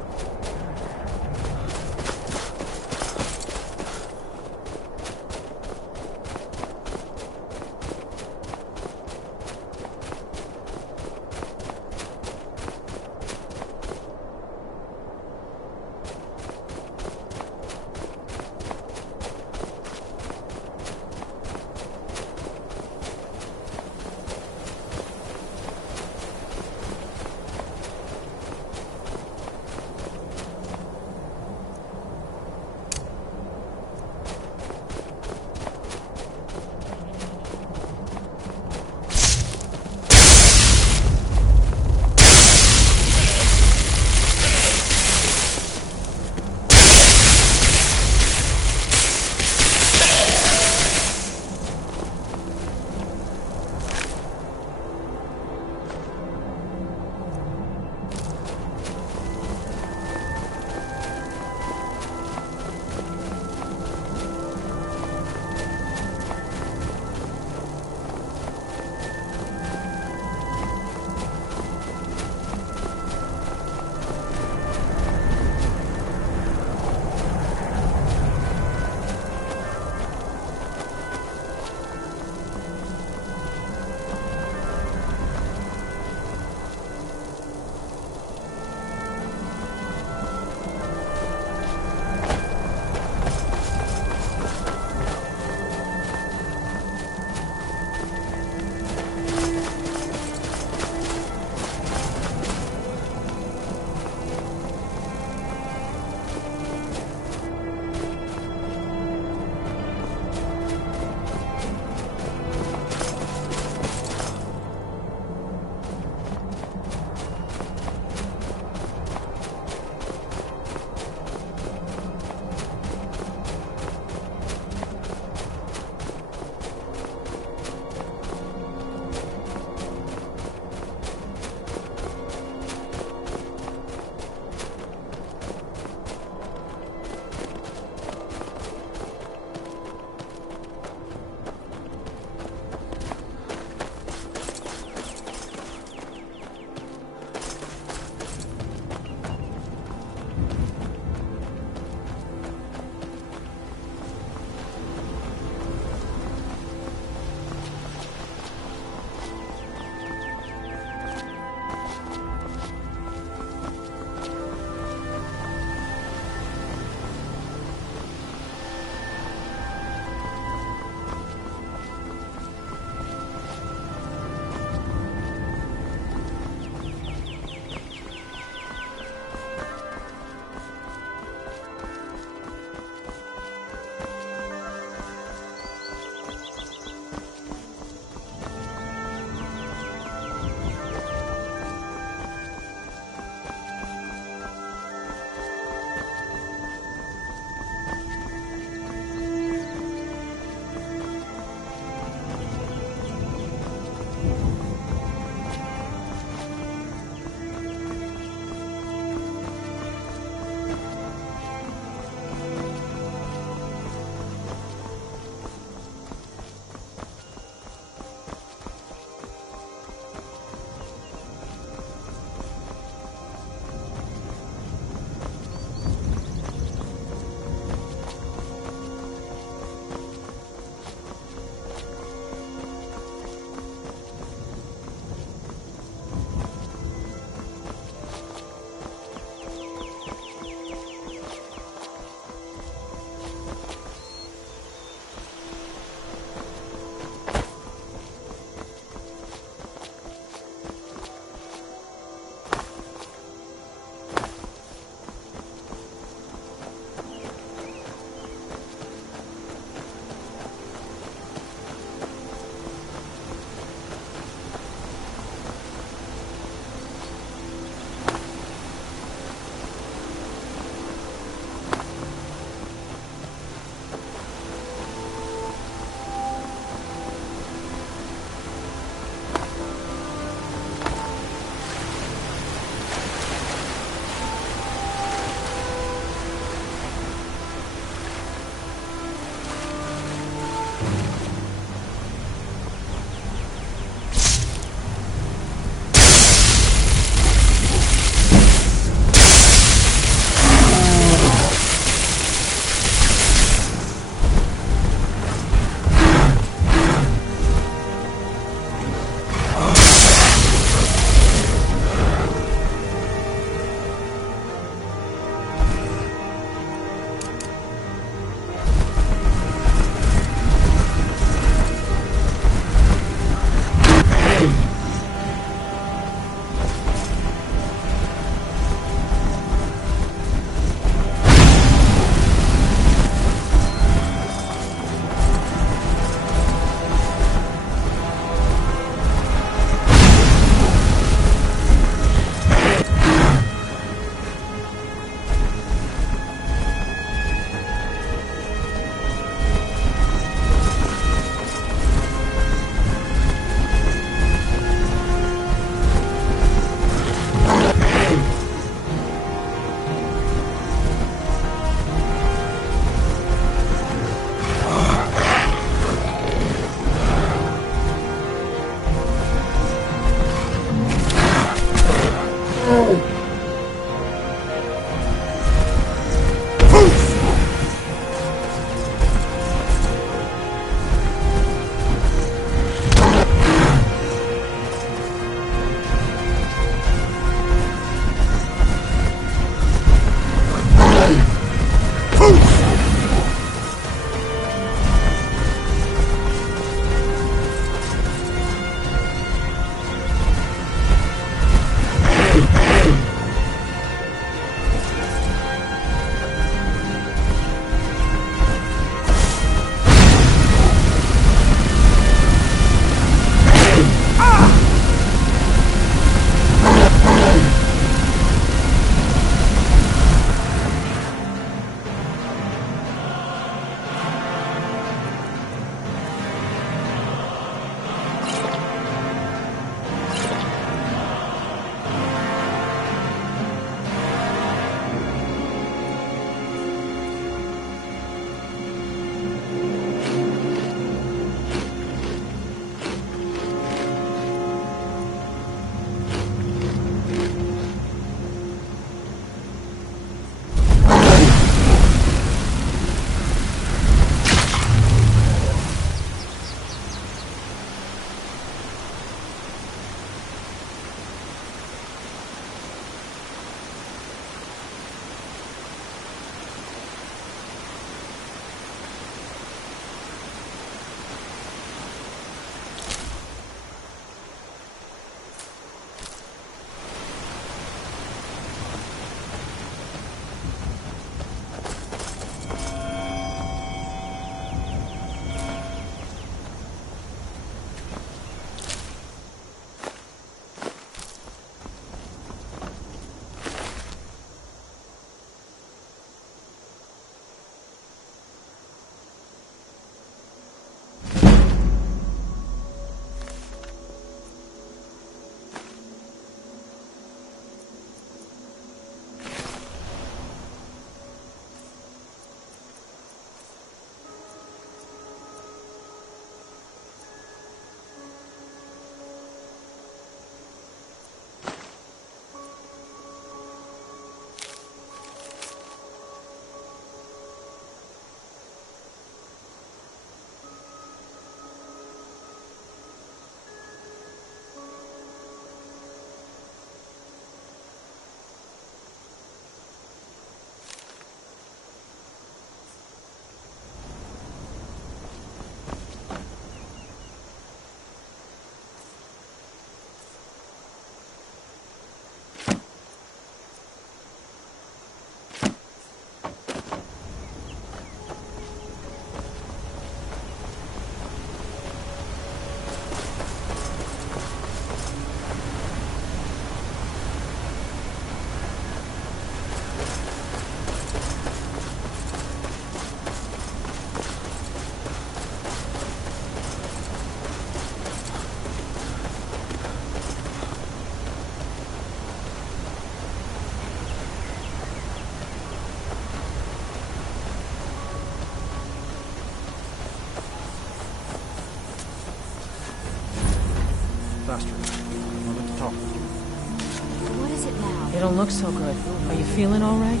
You don't look so good. Are you feeling all right?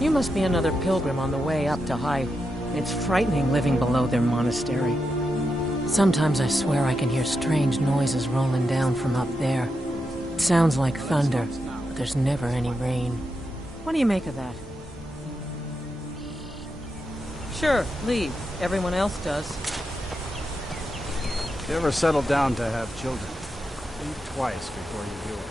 You must be another pilgrim on the way up to High. It's frightening living below their monastery. Sometimes I swear I can hear strange noises rolling down from up there. It sounds like thunder, but there's never any rain. What do you make of that? Sure, leave. Everyone else does. If you ever settle down to have children, think twice before you do it.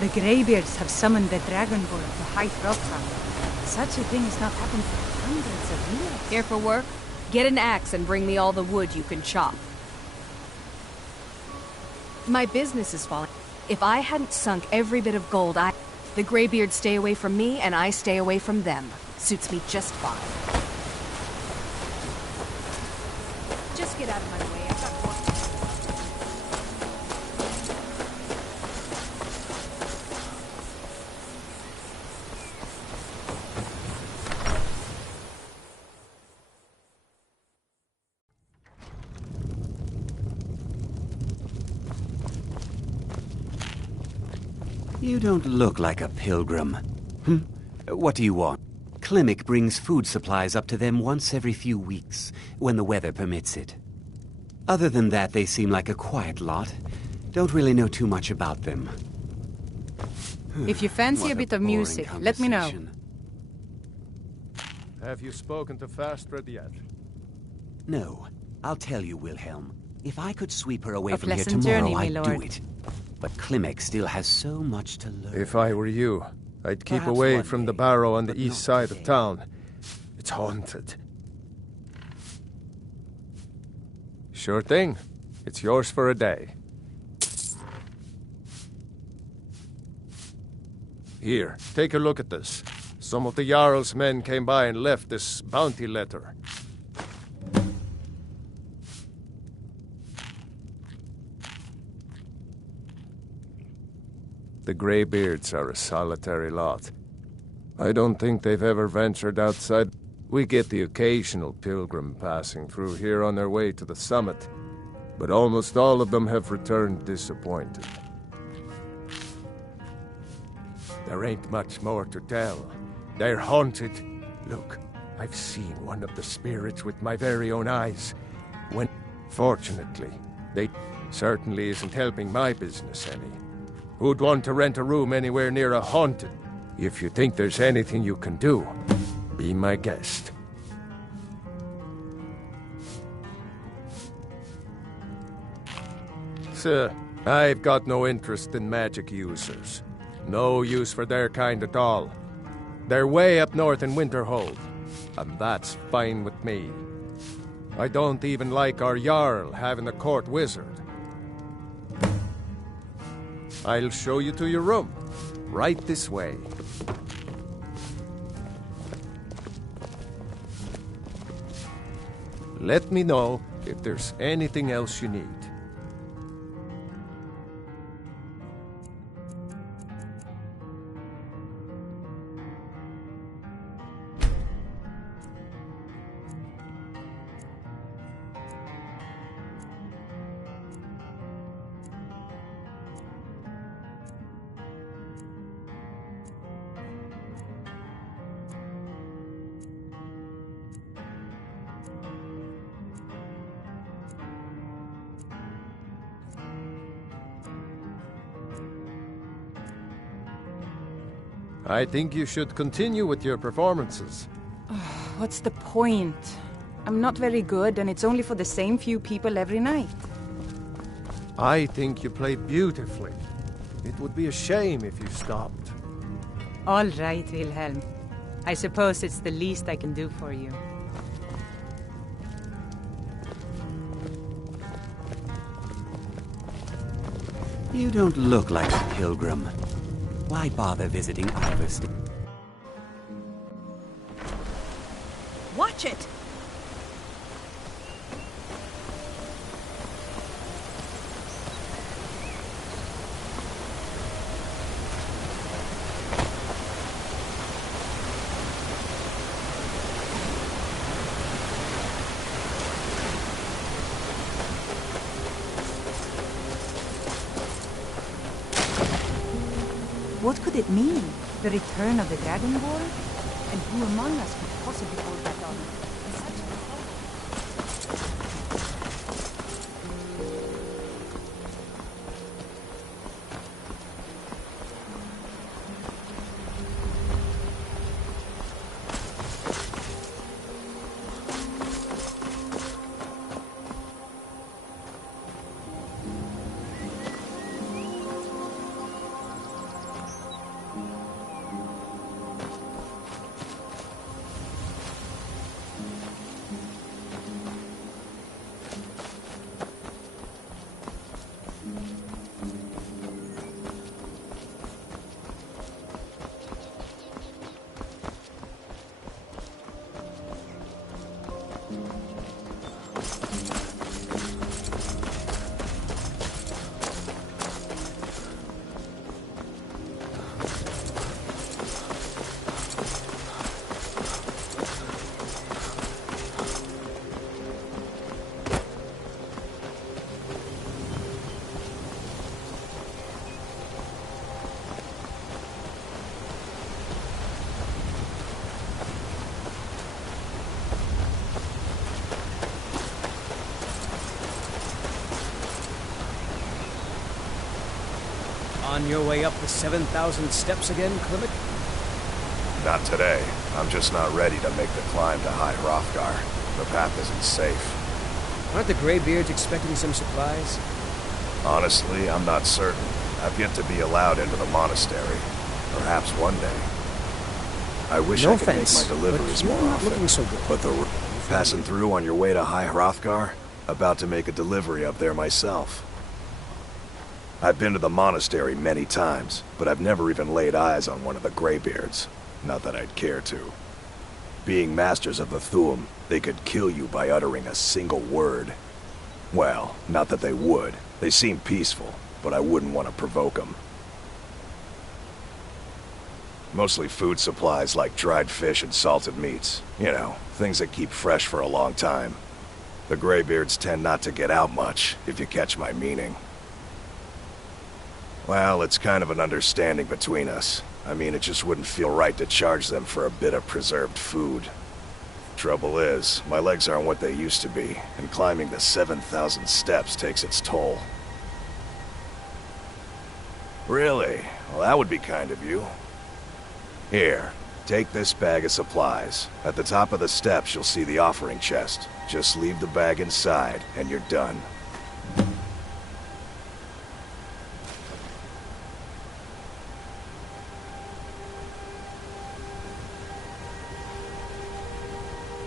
The Greybeards have summoned the Dragonborn to High Hrothgar. Such a thing has not happened for hundreds of years. Here for work? Get an axe and bring me all the wood you can chop. My business is falling. If I hadn't sunk every bit of gold, the Greybeards stay away from me and I stay away from them. Suits me just fine. Just get out of my way. I've got work. You don't look like a pilgrim. What do you want? Klimek brings food supplies up to them once every few weeks, when the weather permits it. Other than that, they seem like a quiet lot. Don't really know too much about them. If you fancy a bit of music, let me know. Have you spoken to Fastred yet? No. I'll tell you, Wilhelm. If I could sweep her away A from here pleasant tomorrow, journey, my I'd lord. do it. But Klimek still has so much to learn. If I were you, I'd keep Perhaps away one from the day, barrow on the but east not side of today. town. It's haunted. Sure thing. It's yours for a day. Here, take a look at this. Some of the Jarl's men came by and left this bounty letter. The Greybeards are a solitary lot. I don't think they've ever ventured outside. We get the occasional pilgrim passing through here on their way to the summit, but almost all of them have returned disappointed. There ain't much more to tell. They're haunted. Look, I've seen one of the spirits with my very own eyes. Fortunately, they certainly isn't helping my business any. Who'd want to rent a room anywhere near a haunted? If you think there's anything you can do, be my guest. Sir, I've got no interest in magic users. No use for their kind at all. They're way up north in Winterhold, and that's fine with me. I don't even like our Jarl having a court wizard. I'll show you to your room. Right this way. Let me know if there's anything else you need. I think you should continue with your performances. What's the point? I'm not very good, and it's only for the same few people every night. I think you play beautifully. It would be a shame if you stopped. All right, Wilhelm. I suppose it's the least I can do for you. You don't look like a pilgrim. Why bother visiting Iverstein? Watch it! What could it mean? The return of the Dragonborn? And who among us could possibly hold that honor? In such a On your way up the 7,000 steps again, Klimek? Not today. I'm just not ready to make the climb to High Hrothgar. The path isn't safe. Aren't the Greybeards expecting some supplies? Honestly, I'm not certain. I've yet to be allowed into the monastery. Perhaps one day. I wish No I could offense, make my deliveries but you're more not often. looking so good. But the passing through on your way to High Hrothgar? About to make a delivery up there myself. I've been to the monastery many times, but I've never even laid eyes on one of the Greybeards. Not that I'd care to. Being masters of the Thu'um, they could kill you by uttering a single word. Well, not that they would. They seem peaceful, but I wouldn't want to provoke them. Mostly food supplies like dried fish and salted meats. You know, things that keep fresh for a long time. The Greybeards tend not to get out much, if you catch my meaning. Well, it's kind of an understanding between us. I mean, it just wouldn't feel right to charge them for a bit of preserved food. Trouble is, my legs aren't what they used to be, and climbing the 7,000 steps takes its toll. Really? Well, that would be kind of you. Here, take this bag of supplies. At the top of the steps, you'll see the offering chest. Just leave the bag inside, and you're done.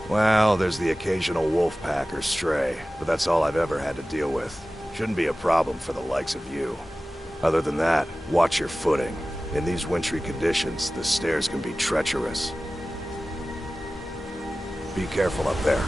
Well, there's the occasional wolf pack or stray, but that's all I've ever had to deal with. Shouldn't be a problem for the likes of you. Other than that, watch your footing. In these wintry conditions, the stairs can be treacherous. Be careful up there.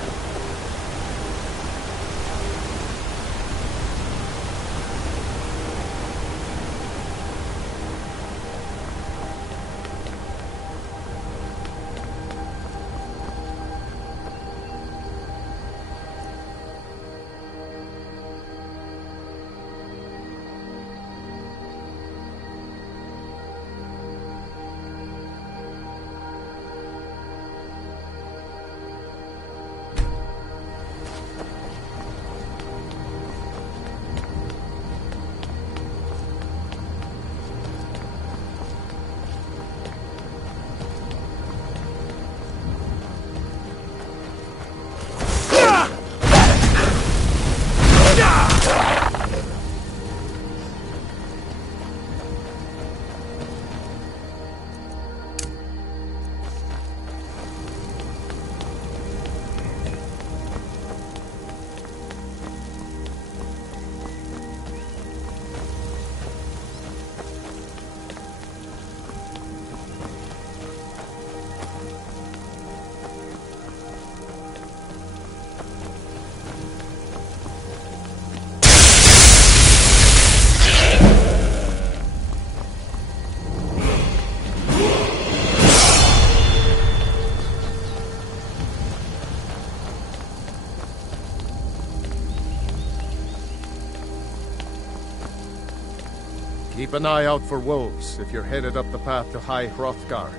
Keep an eye out for wolves if you're headed up the path to High Hrothgar.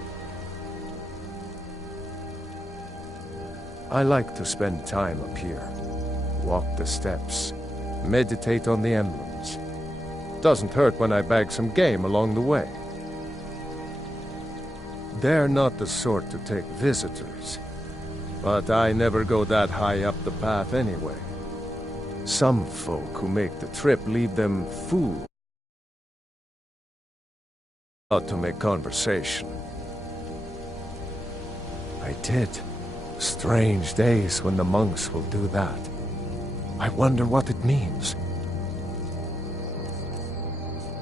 I like to spend time up here. Walk the steps, meditate on the emblems. Doesn't hurt when I bag some game along the way. They're not the sort to take visitors, but I never go that high up the path anyway. Some folk who make the trip leave them food out to make conversation. I did. Strange days when the monks will do that. I wonder what it means.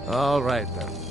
All right, then.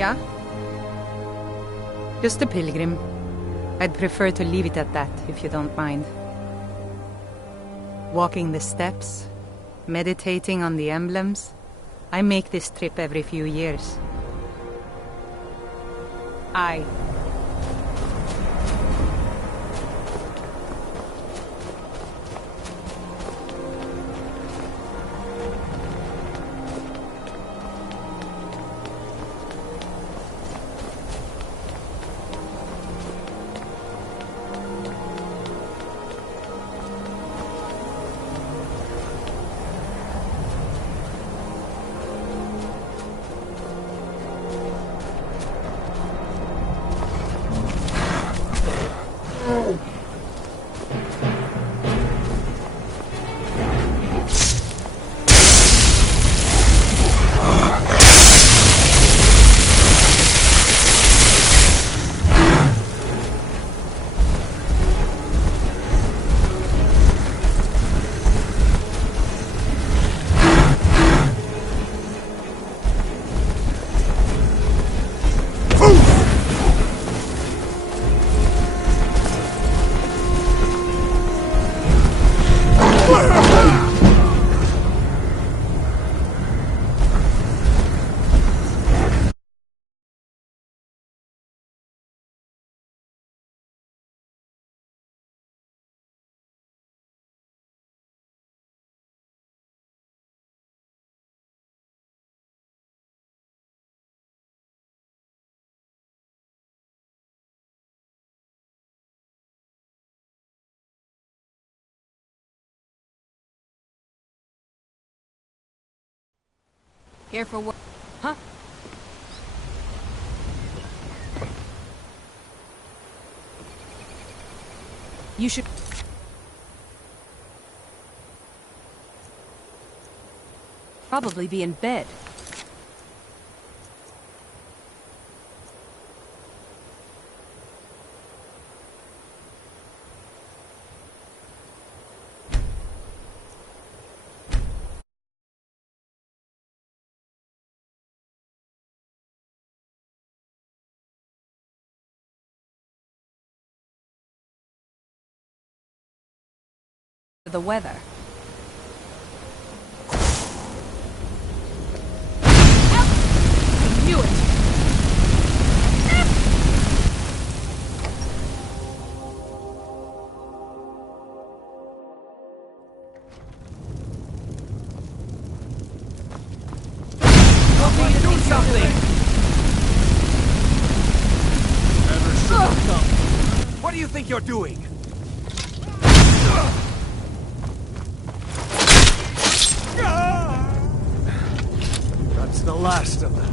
Yeah? Just a pilgrim. I'd prefer to leave it at that, if you don't mind. Walking the steps, meditating on the emblems. I make this trip every few years. I Here for what? Huh? You should... probably be in bed. The weather. I knew it! Do something! Never should have come. What do you think you're doing? That's the last of them.